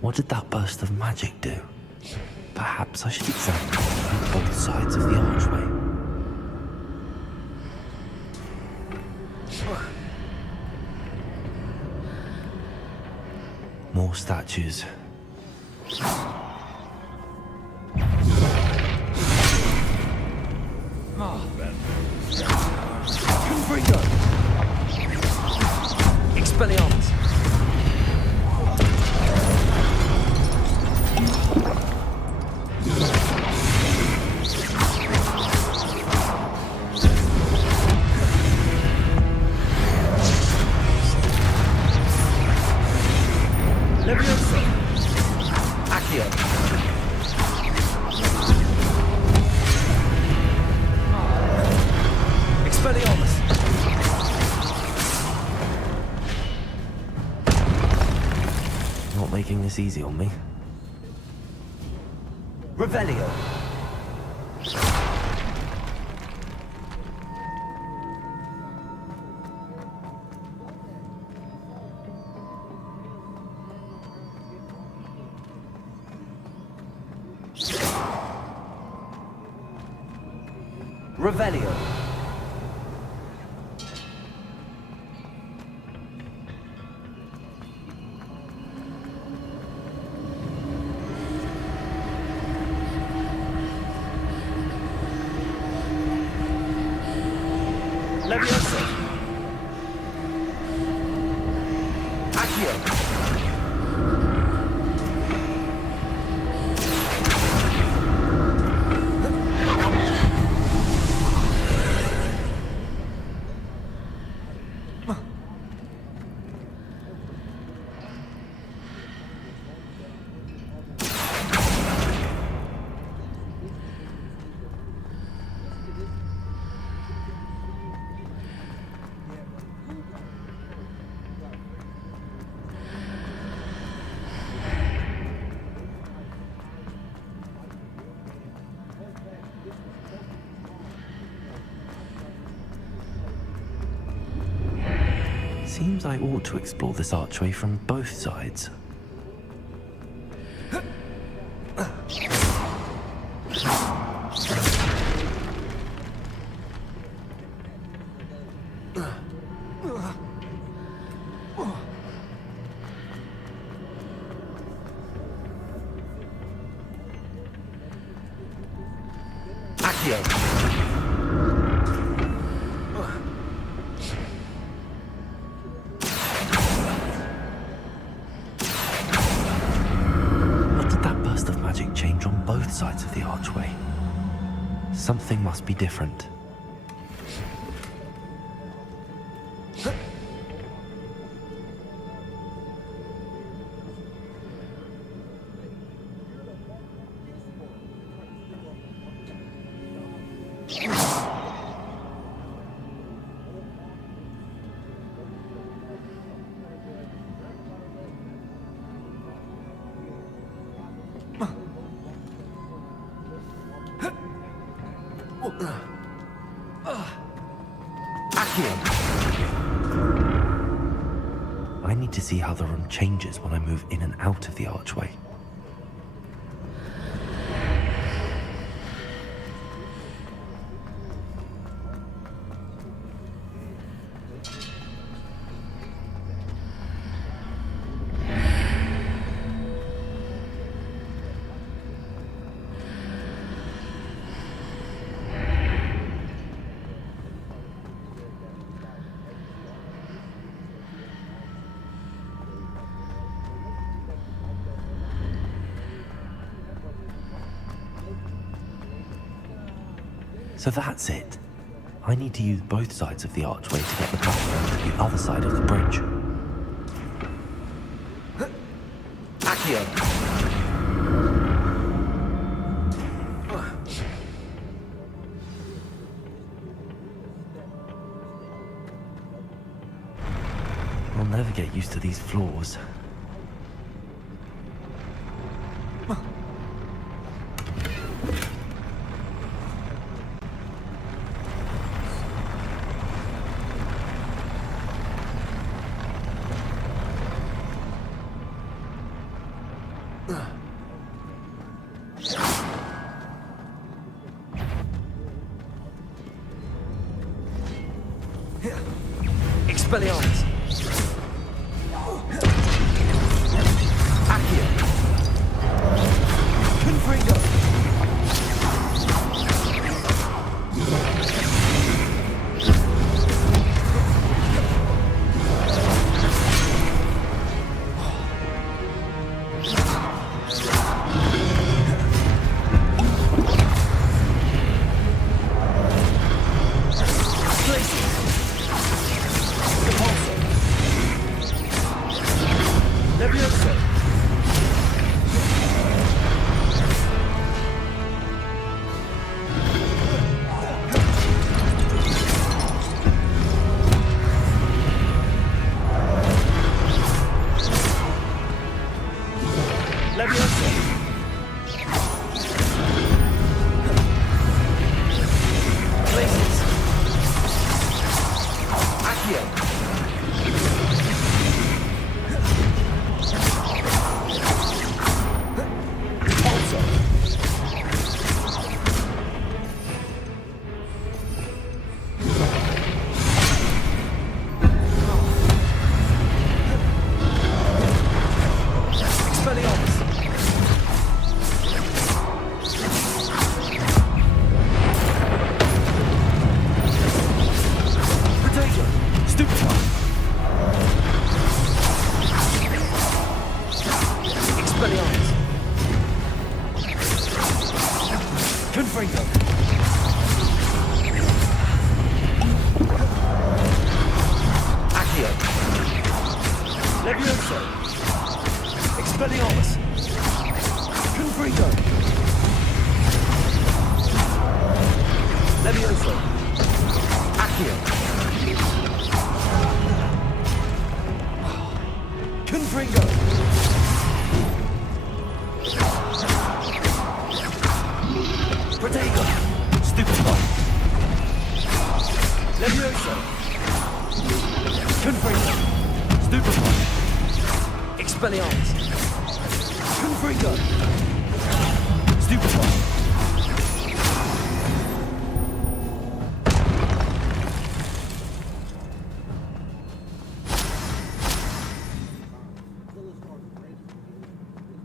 What did that burst of magic do? Perhaps I should examine it from both sides of the archway. More statues. Confringo! Expelliarmus! Leviosa! Accio! Expelliarmus! Not making this easy on me. Revelio! Revelio. Leviosa. Accio. Seems I ought to explore this archway from both sides. Accio! Change on both sides of the archway. Something must be different. I need to see how the room changes when I move in and out of the archway. So that's it. I need to use both sides of the archway to get the platform to the other side of the bridge. Accio! I'll never get used to these floors. Expelliarmus! Accio! Confringo!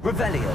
Revelio.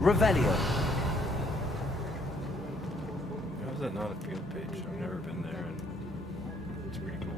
Revelio. How is that not a field page? I've never been there, and it's pretty cool.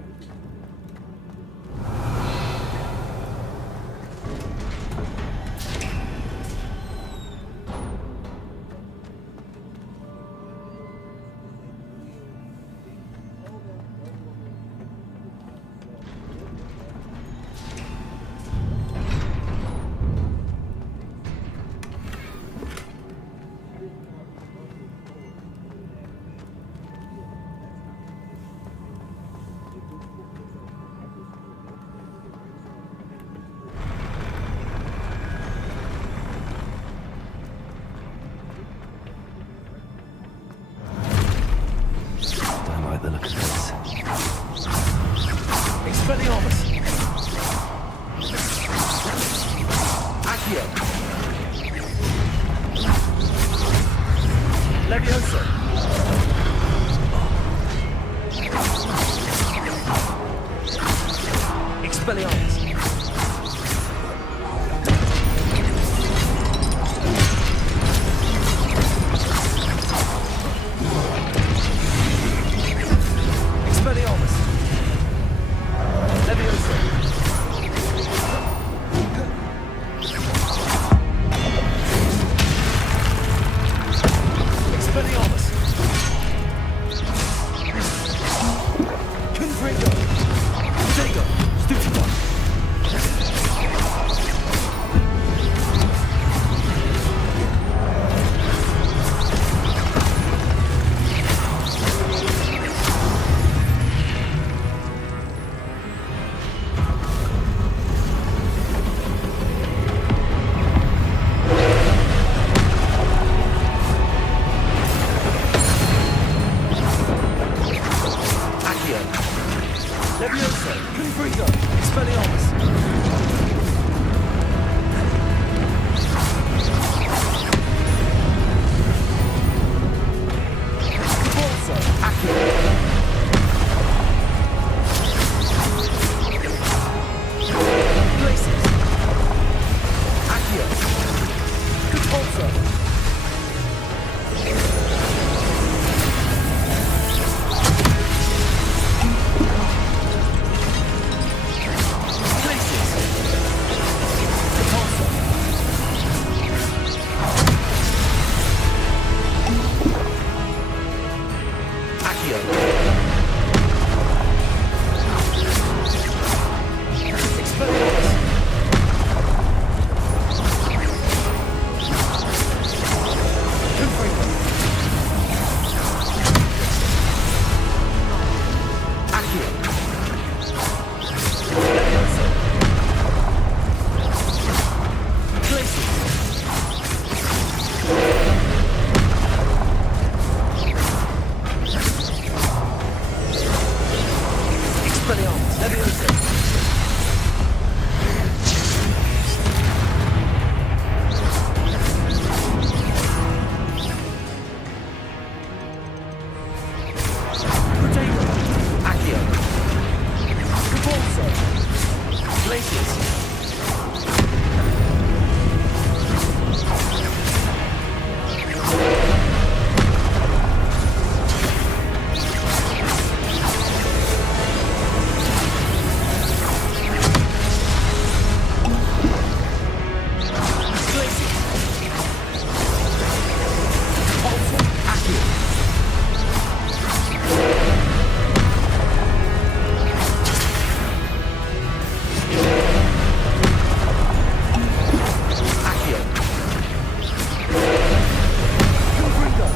Accio. Levioso. Expelliarmus. Expelliarmus. Levioso. Expelliarmus. Confringo. Sego. Stupefy. Accio. Levioso. Confringo. Expelliarmus. Corso. Accio. Glacius. Accio. Corso. Glacius. Corso. Accio. Expelliarmus. Confringo. Accio. Levioso. Glacius. Expelliarmus. Levioso. Protego. Accio. Corso. Glacius. Glacius. Corso. Accio. Accio. Confringo.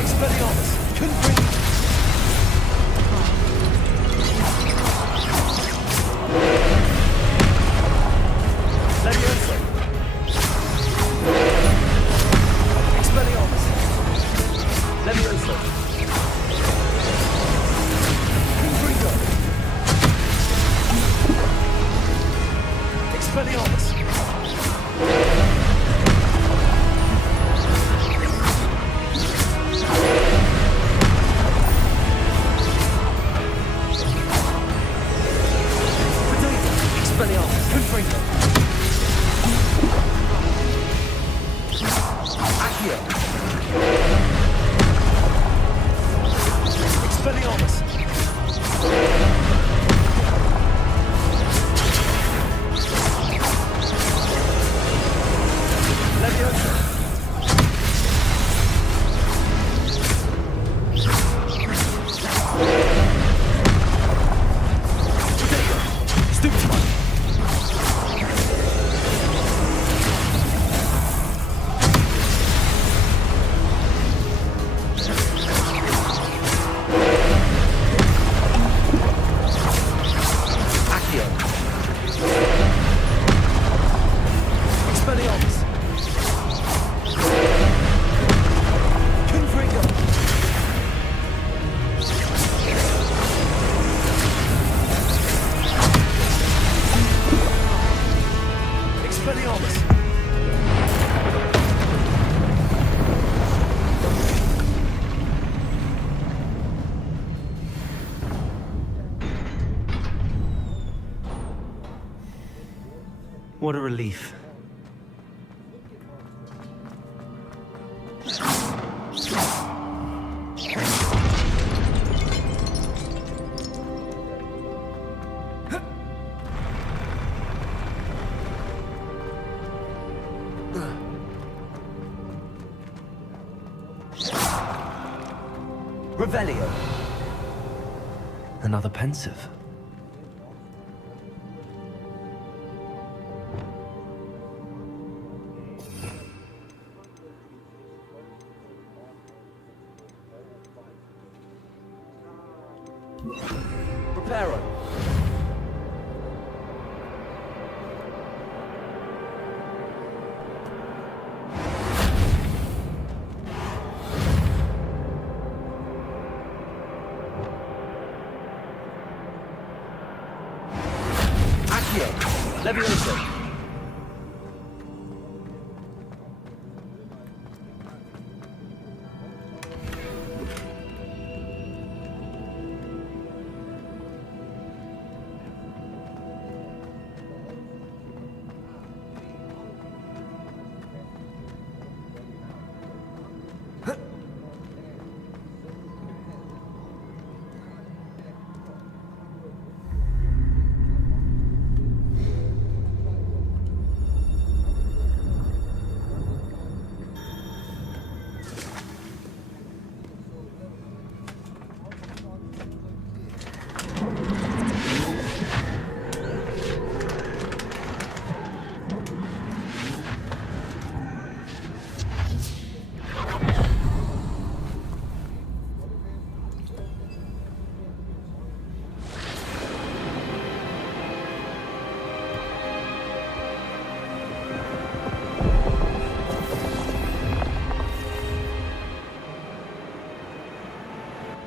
Expelliarmus. Confringo. Levioso. Expelliarmus. Levioso. Confringo. Expelliarmus. Protego. Expelliarmus. Confringo. Accio. What a relief. Revelio. Another pensive. Reparo. Levioso.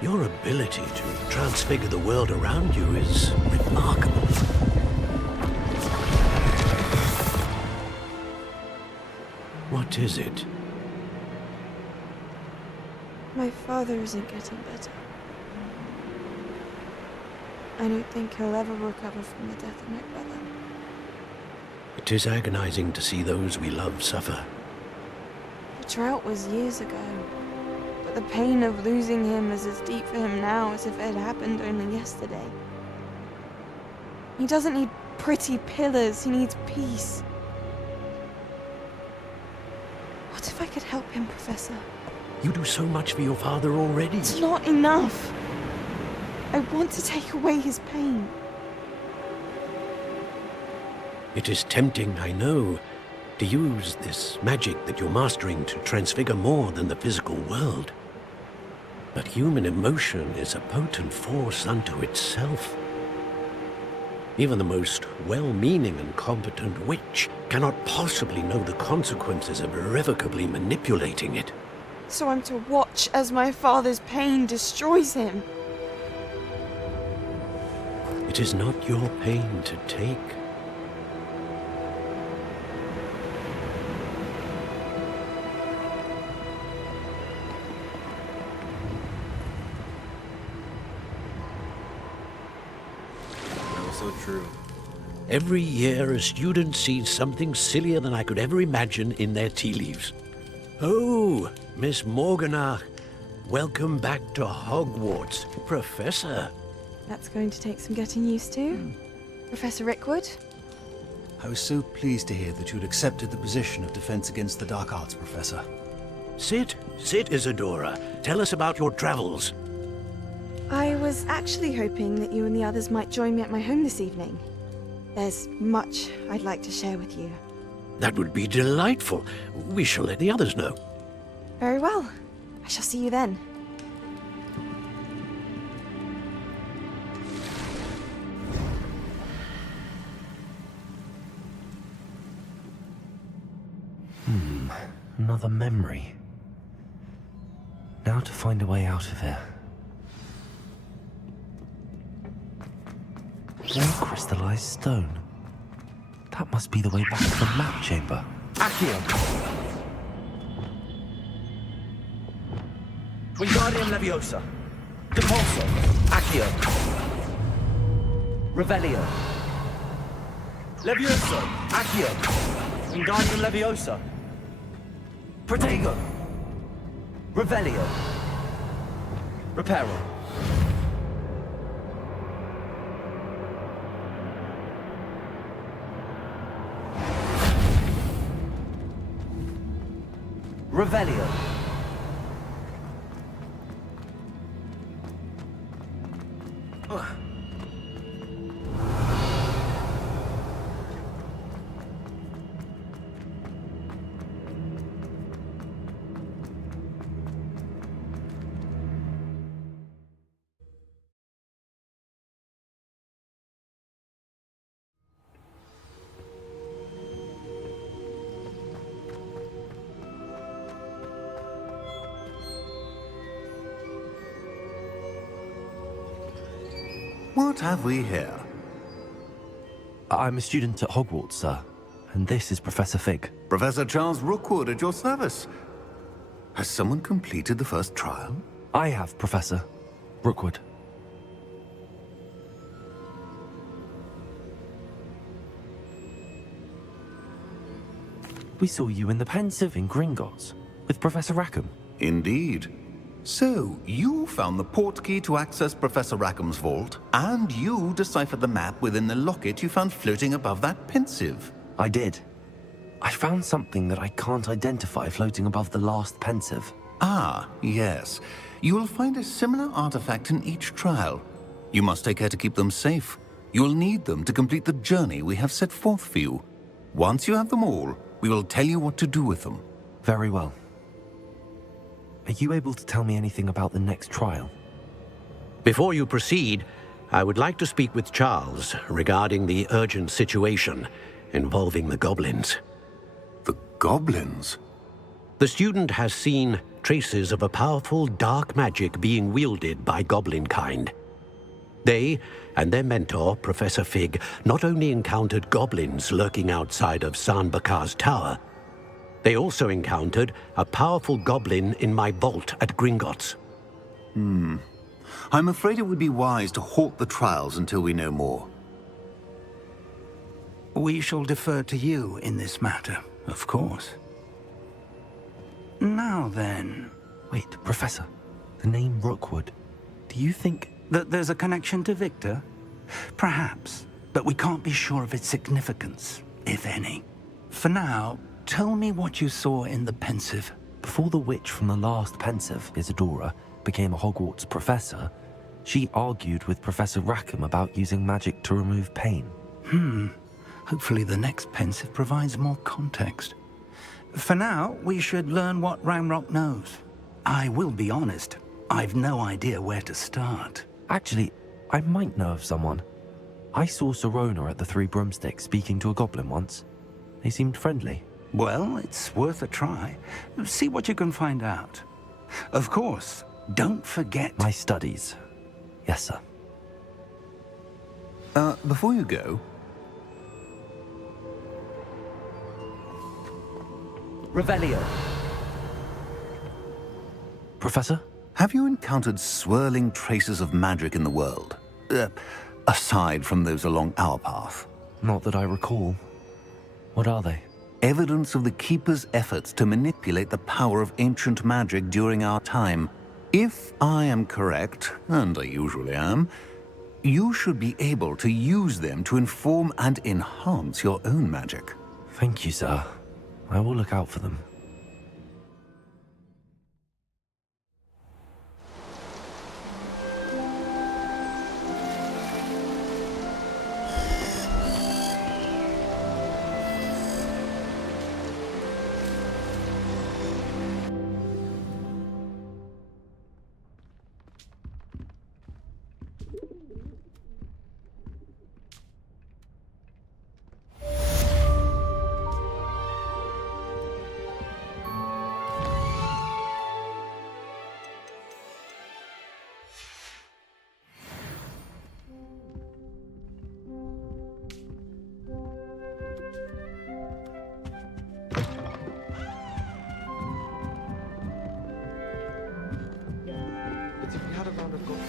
Your ability to transfigure the world around you is remarkable. What is it? My father isn't getting better. I don't think he'll ever recover from the death of my brother. It is agonizing to see those we love suffer. The drought was years ago, but the pain of losing him is as deep for him now as if it had happened only yesterday. He doesn't need pretty pillars, he needs peace. What if I could help him, Professor? You do so much for your father already. It's not enough. I want to take away his pain. It is tempting, I know, to use this magic that you're mastering to transfigure more than the physical world. But human emotion is a potent force unto itself. Even the most well-meaning and competent witch cannot possibly know the consequences of irrevocably manipulating it. So I'm to watch as my father's pain destroys him. It is not your pain to take. So true. Every year, a student sees something sillier than I could ever imagine in their tea leaves. Oh, Miss Morganach, welcome back to Hogwarts, Professor. That's going to take some getting used to. Professor Rickwood? I was so pleased to hear that you'd accepted the position of Defense Against the Dark Arts, Professor. Sit, Isadora. Tell us about your travels. I was actually hoping that you and the others might join me at my home this evening. There's much I'd like to share with you. That would be delightful. We shall let the others know. Very well. I shall see you then. Another memory. Now to find a way out of here. Crystallized stone. That must be the way back to the map chamber. Accio! Wingardium Leviosa. Depulso. Accio. Revelio. Levioso! Accio! Wingardium Leviosa! Protego! Revelio! Reparo! Revelio! What have we here? I'm a student at Hogwarts, sir. And this is Professor Fig. Professor Charles Rookwood at your service. Has someone completed the first trial? I have, Professor Rookwood. We saw you in the Pensive in Gringotts with Professor Rackham. Indeed. So, you found the portkey to access Professor Rackham's vault, and you deciphered the map within the locket you found floating above that Pensive. I did. I found something that I can't identify floating above the last Pensive. Ah, yes. You will find a similar artifact in each trial. You must take care to keep them safe. You will need them to complete the journey we have set forth for you. Once you have them all, we will tell you what to do with them. Very well. Are you able to tell me anything about the next trial? Before you proceed, I would like to speak with Charles regarding the urgent situation involving the goblins. The goblins? The student has seen traces of a powerful dark magic being wielded by goblin kind. They and their mentor, Professor Fig, not only encountered goblins lurking outside of San Bakar's tower, they also encountered a powerful goblin in my vault at Gringotts. I'm afraid it would be wise to halt the trials until we know more. We shall defer to you in this matter, of course. Now then... Wait, Professor. The name Rookwood. Do you think... that there's a connection to Victor? Perhaps, but we can't be sure of its significance, if any. For now, tell me what you saw in the Pensive. Before the witch from the last Pensive, Isadora, became a Hogwarts professor, she argued with Professor Rackham about using magic to remove pain. Hopefully the next Pensive provides more context. For now, we should learn what Ranrock knows. I will be honest, I've no idea where to start. Actually, I might know of someone. I saw Serona at the Three Broomsticks speaking to a goblin once. They seemed friendly. Well, it's worth a try. See what you can find out. Of course, don't forget... My studies. Yes, sir. Before you go... Revelio. Professor? Have you encountered swirling traces of magic in the world? Aside from those along our path? Not that I recall. What are they? Evidence of the Keeper's efforts to manipulate the power of ancient magic during our time. If I am correct, and I usually am, you should be able to use them to inform and enhance your own magic. Thank you, sir. I will look out for them.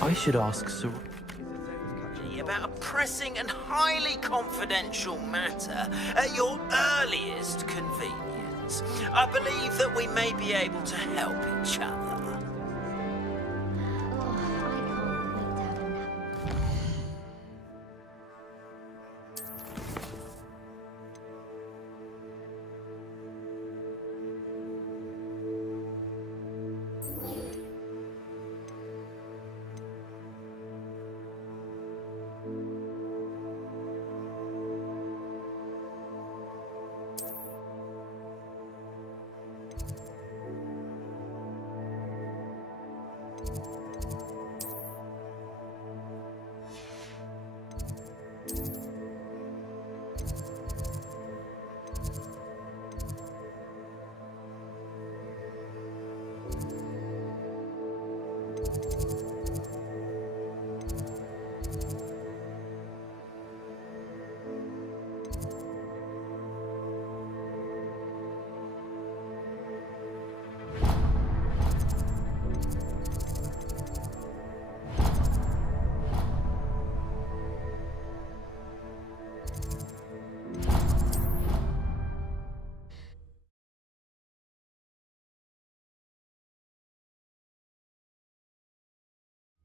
I should ask Sir... about a pressing and highly confidential matter at your earliest convenience. I believe that we may be able to help each other.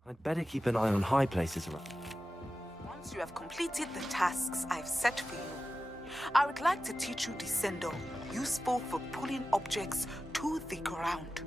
I'd better keep an eye on high places around. Once you have completed the tasks I've set for you, I would like to teach you Descendo, useful for pulling objects to the ground.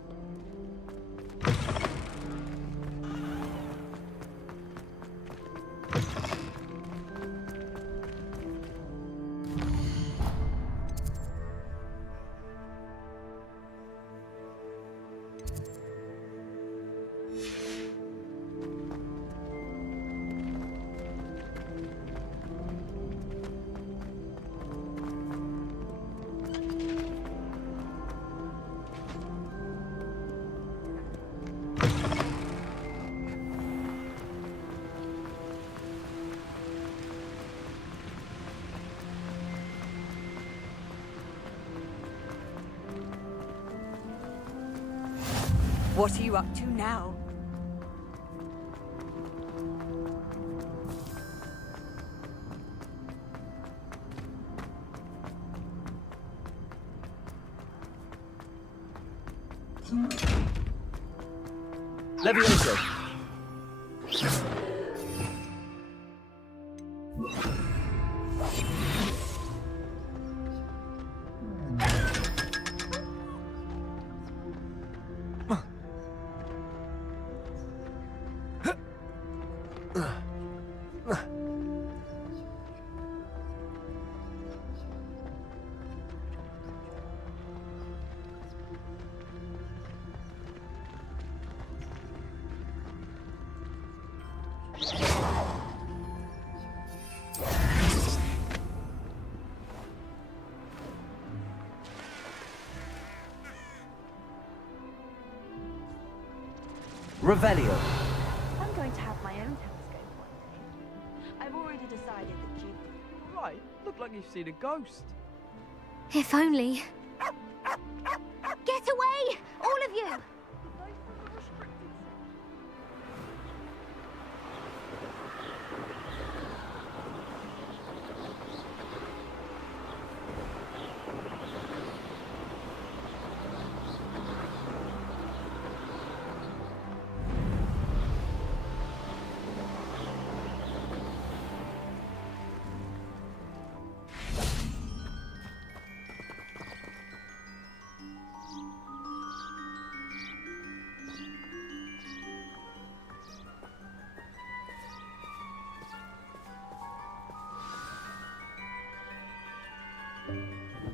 What are you up to now? Levioso! Revelio. I'm going to have my own telescope one day. I've already decided that you... Right, look like you've seen a ghost. If only. Get away! All of you!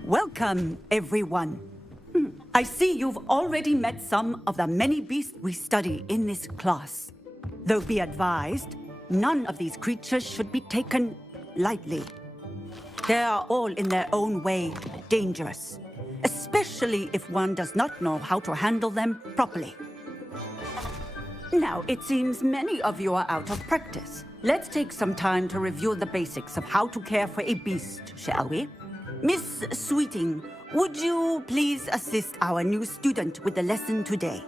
Welcome, everyone. I see you've already met some of the many beasts we study in this class. Though be advised, none of these creatures should be taken lightly. They are all in their own way dangerous, especially if one does not know how to handle them properly. Now, it seems many of you are out of practice. Let's take some time to review the basics of how to care for a beast, shall we? Miss Sweeting, would you please assist our new student with the lesson today?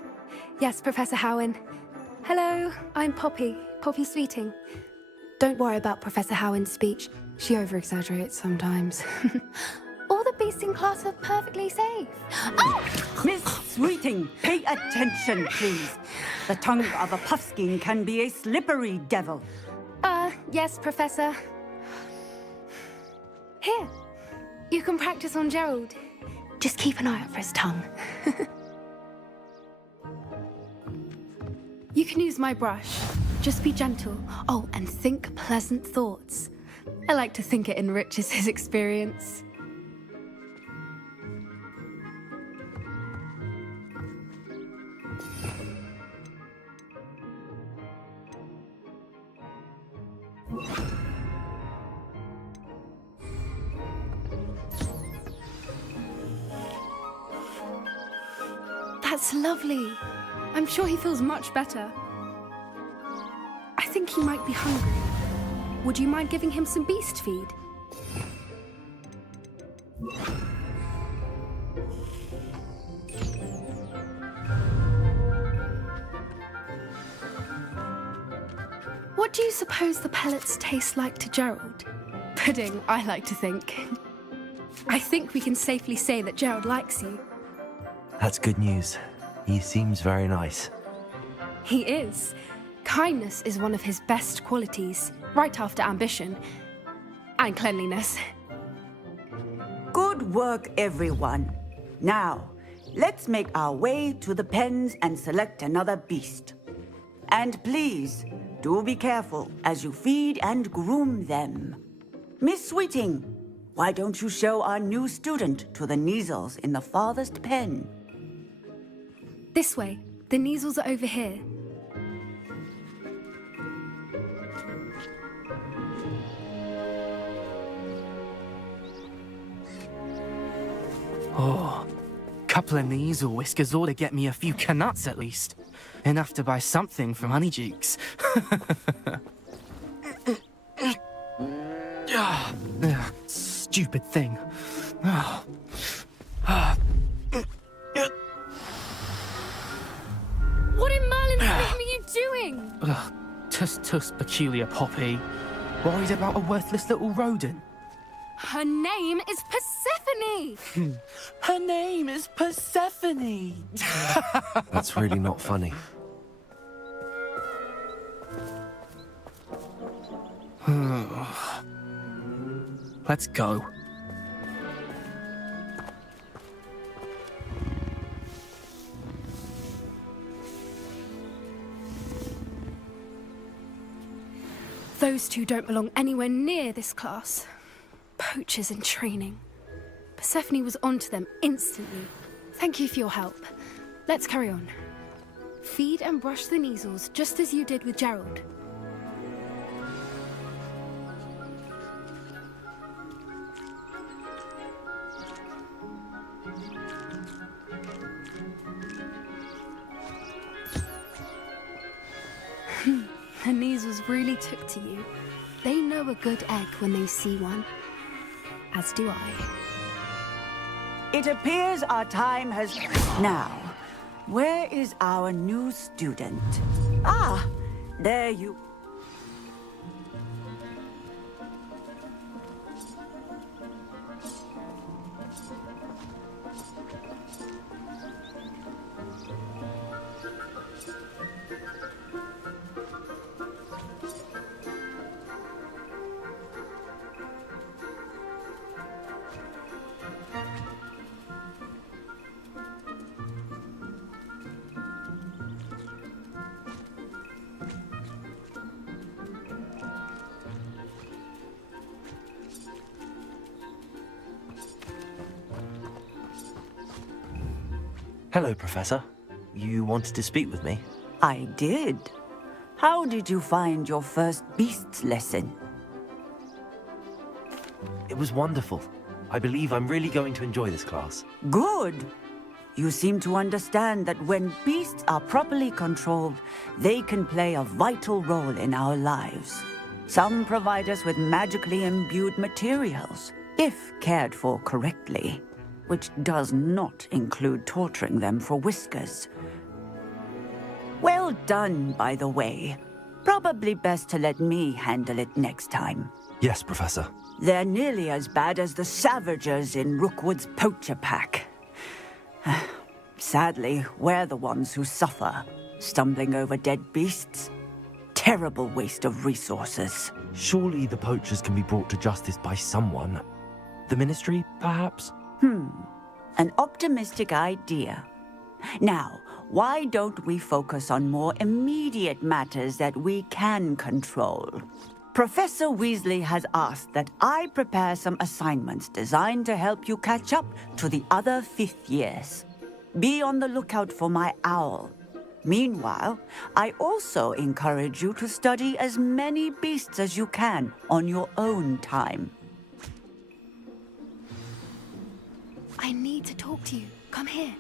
Yes, Professor Howen. Hello, I'm Poppy Sweeting. Don't worry about Professor Howin's speech. She over-exaggerates sometimes. All the beasts in class are perfectly safe. Oh! Miss Sweeting, pay attention, please. The tongue of a puffskein can be a slippery devil. Yes, Professor. Here, you can practice on Gerald. Just keep an eye out for his tongue. You can use my brush. Just be gentle. Oh, and think pleasant thoughts. I like to think it enriches his experience. That's lovely. I'm sure he feels much better. I think he might be hungry. Would you mind giving him some beast feed? What do you suppose the pellets taste like to Gerald? Pudding, I like to think. I think we can safely say that Gerald likes you. That's good news. He seems very nice. He is. Kindness is one of his best qualities, right after ambition. And cleanliness. Good work, everyone. Now, let's make our way to the pens and select another beast. And please, do be careful as you feed and groom them. Miss Sweeting, why don't you show our new student to the Kneazles in the farthest pen? This way. The Kneazles are over here. Oh, couple of Kneazle whiskers ought to get me a few canuts at least. Enough to buy something from Honeydukes. Stupid thing. What in Merlin's name are you doing? Tuss, peculiar Poppy. Worried about a worthless little rodent? Her name is Persephone! Her name is Persephone! That's really not funny. Let's go. Those two don't belong anywhere near this class. Poachers in training. Persephone was onto them instantly. Thank you for your help. Let's carry on. Feed and brush the Kneazles just as you did with Gerald. The Kneazles really took to you. They know a good egg when they see one. As do I. It appears our time has... Now, where is our new student? Ah, there you... Hello, Professor. You wanted to speak with me? I did. How did you find your first beasts lesson? It was wonderful. I believe I'm really going to enjoy this class. Good. You seem to understand that when beasts are properly controlled, they can play a vital role in our lives. Some provide us with magically imbued materials, if cared for correctly, which does not include torturing them for whiskers. Well done, by the way. Probably best to let me handle it next time. Yes, Professor. They're nearly as bad as the Savagers in Rookwood's poacher pack. Sadly, we're the ones who suffer, stumbling over dead beasts. Terrible waste of resources. Surely the poachers can be brought to justice by someone. The Ministry, perhaps? An optimistic idea. Now, why don't we focus on more immediate matters that we can control? Professor Weasley has asked that I prepare some assignments designed to help you catch up to the other 5th years. Be on the lookout for my owl. Meanwhile, I also encourage you to study as many beasts as you can on your own time. I need to talk to you. Come here.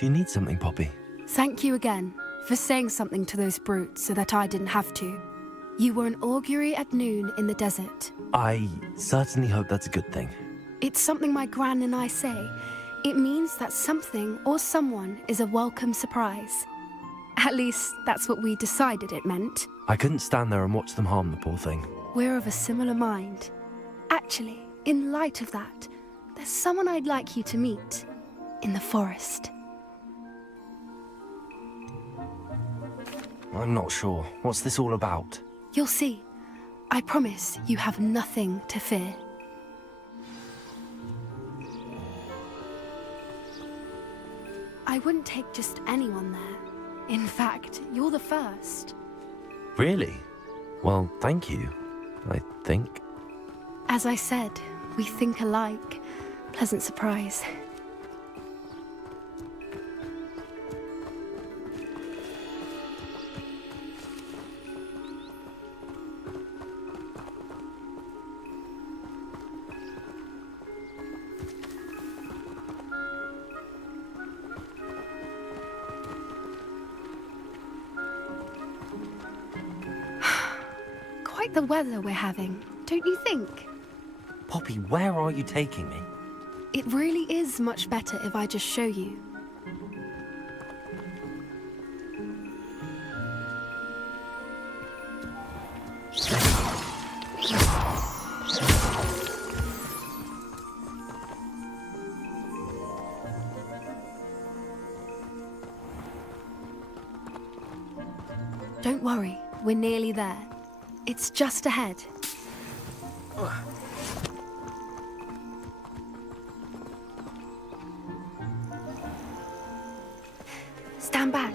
Do you need something, Poppy? Thank you again for saying something to those brutes so that I didn't have to. You were an augury at noon in the desert. I certainly hope that's a good thing. It's something my gran and I say. It means that something or someone is a welcome surprise. At least, that's what we decided it meant. I couldn't stand there and watch them harm the poor thing. We're of a similar mind. Actually, in light of that, there's someone I'd like you to meet in the forest. I'm not sure. What's this all about? You'll see. I promise you have nothing to fear. I wouldn't take just anyone there. In fact, you're the first. Really? Well, thank you, I think. As I said, we think alike. Pleasant surprise. Quite the weather we're having, don't you think? Poppy, where are you taking me? It really is much better if I just show you. Don't worry, we're nearly there. It's just ahead. Stand back.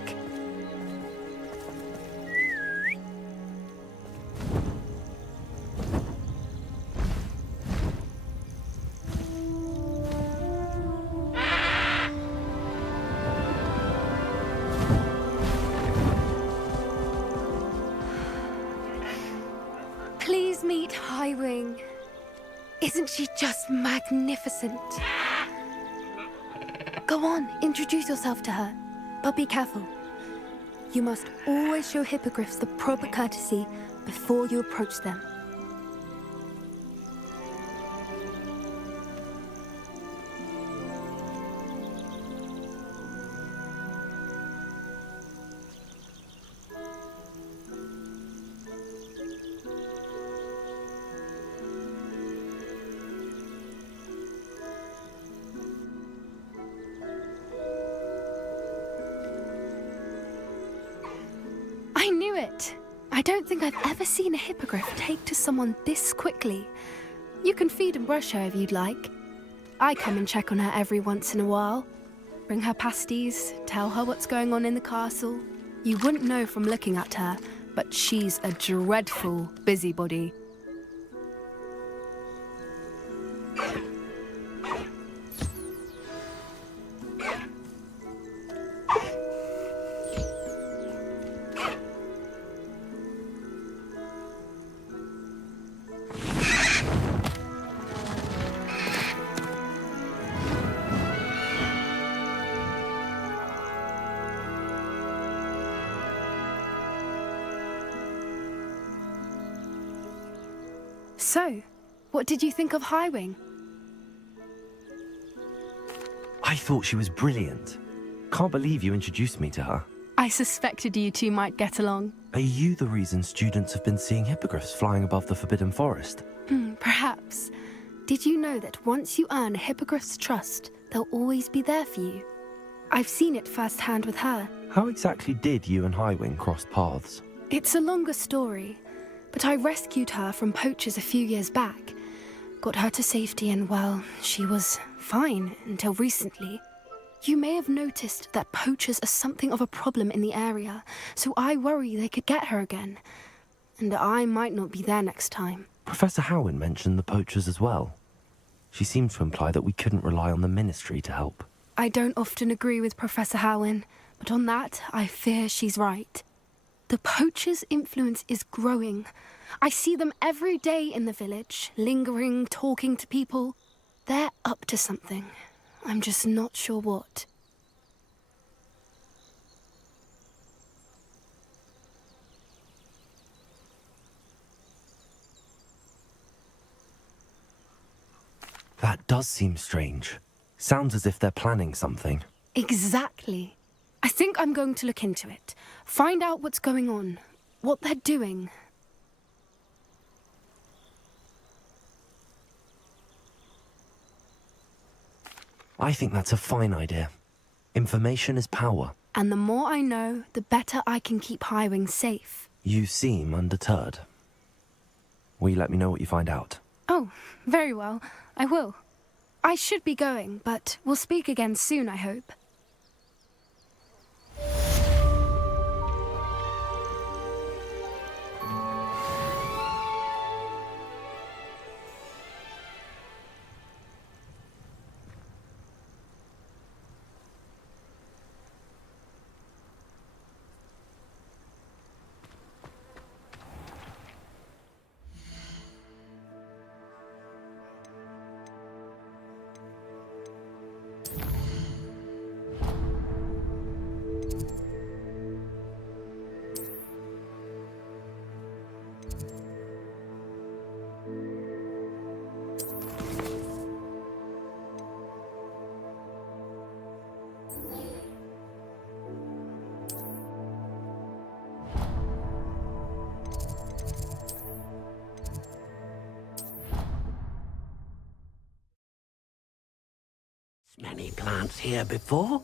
Please meet Highwing. Isn't she just magnificent? Go on, introduce yourself to her. But be careful. You must always show hippogriffs the proper courtesy before you approach them. I knew it! I don't think I've ever seen a hippogriff take to someone this quickly. You can feed and brush her if you'd like. I come and check on her every once in a while. Bring her pasties, tell her what's going on in the castle. You wouldn't know from looking at her, but she's a dreadful busybody. So, what did you think of Highwing? I thought she was brilliant. Can't believe you introduced me to her. I suspected you two might get along. Are you the reason students have been seeing hippogriffs flying above the Forbidden Forest? Perhaps. Did you know that once you earn a hippogriff's trust, they'll always be there for you? I've seen it firsthand with her. How exactly did you and Highwing cross paths? It's a longer story, but I rescued her from poachers a few years back. Got her to safety and, well, she was fine until recently. You may have noticed that poachers are something of a problem in the area, so I worry they could get her again. And I might not be there next time. Professor Howin mentioned the poachers as well. She seemed to imply that we couldn't rely on the Ministry to help. I don't often agree with Professor Howin, but on that, I fear she's right. The poachers' influence is growing. I see them every day in the village, lingering, talking to people. They're up to something. I'm just not sure what. That does seem strange. Sounds as if they're planning something. Exactly. I think I'm going to look into it. Find out what's going on. What they're doing. I think that's a fine idea. Information is power. And the more I know, the better I can keep Highwing safe. You seem undeterred. Will you let me know what you find out? Oh, very well. I will. I should be going, but we'll speak again soon, I hope. Many plants here before?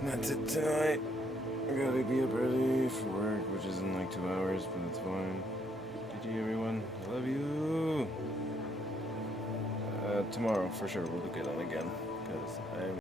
That's it tonight. I gotta be up early for work, which is in like 2 hours, but that's fine. GG everyone. I love you. Tomorrow, for sure, we'll look at it again. Because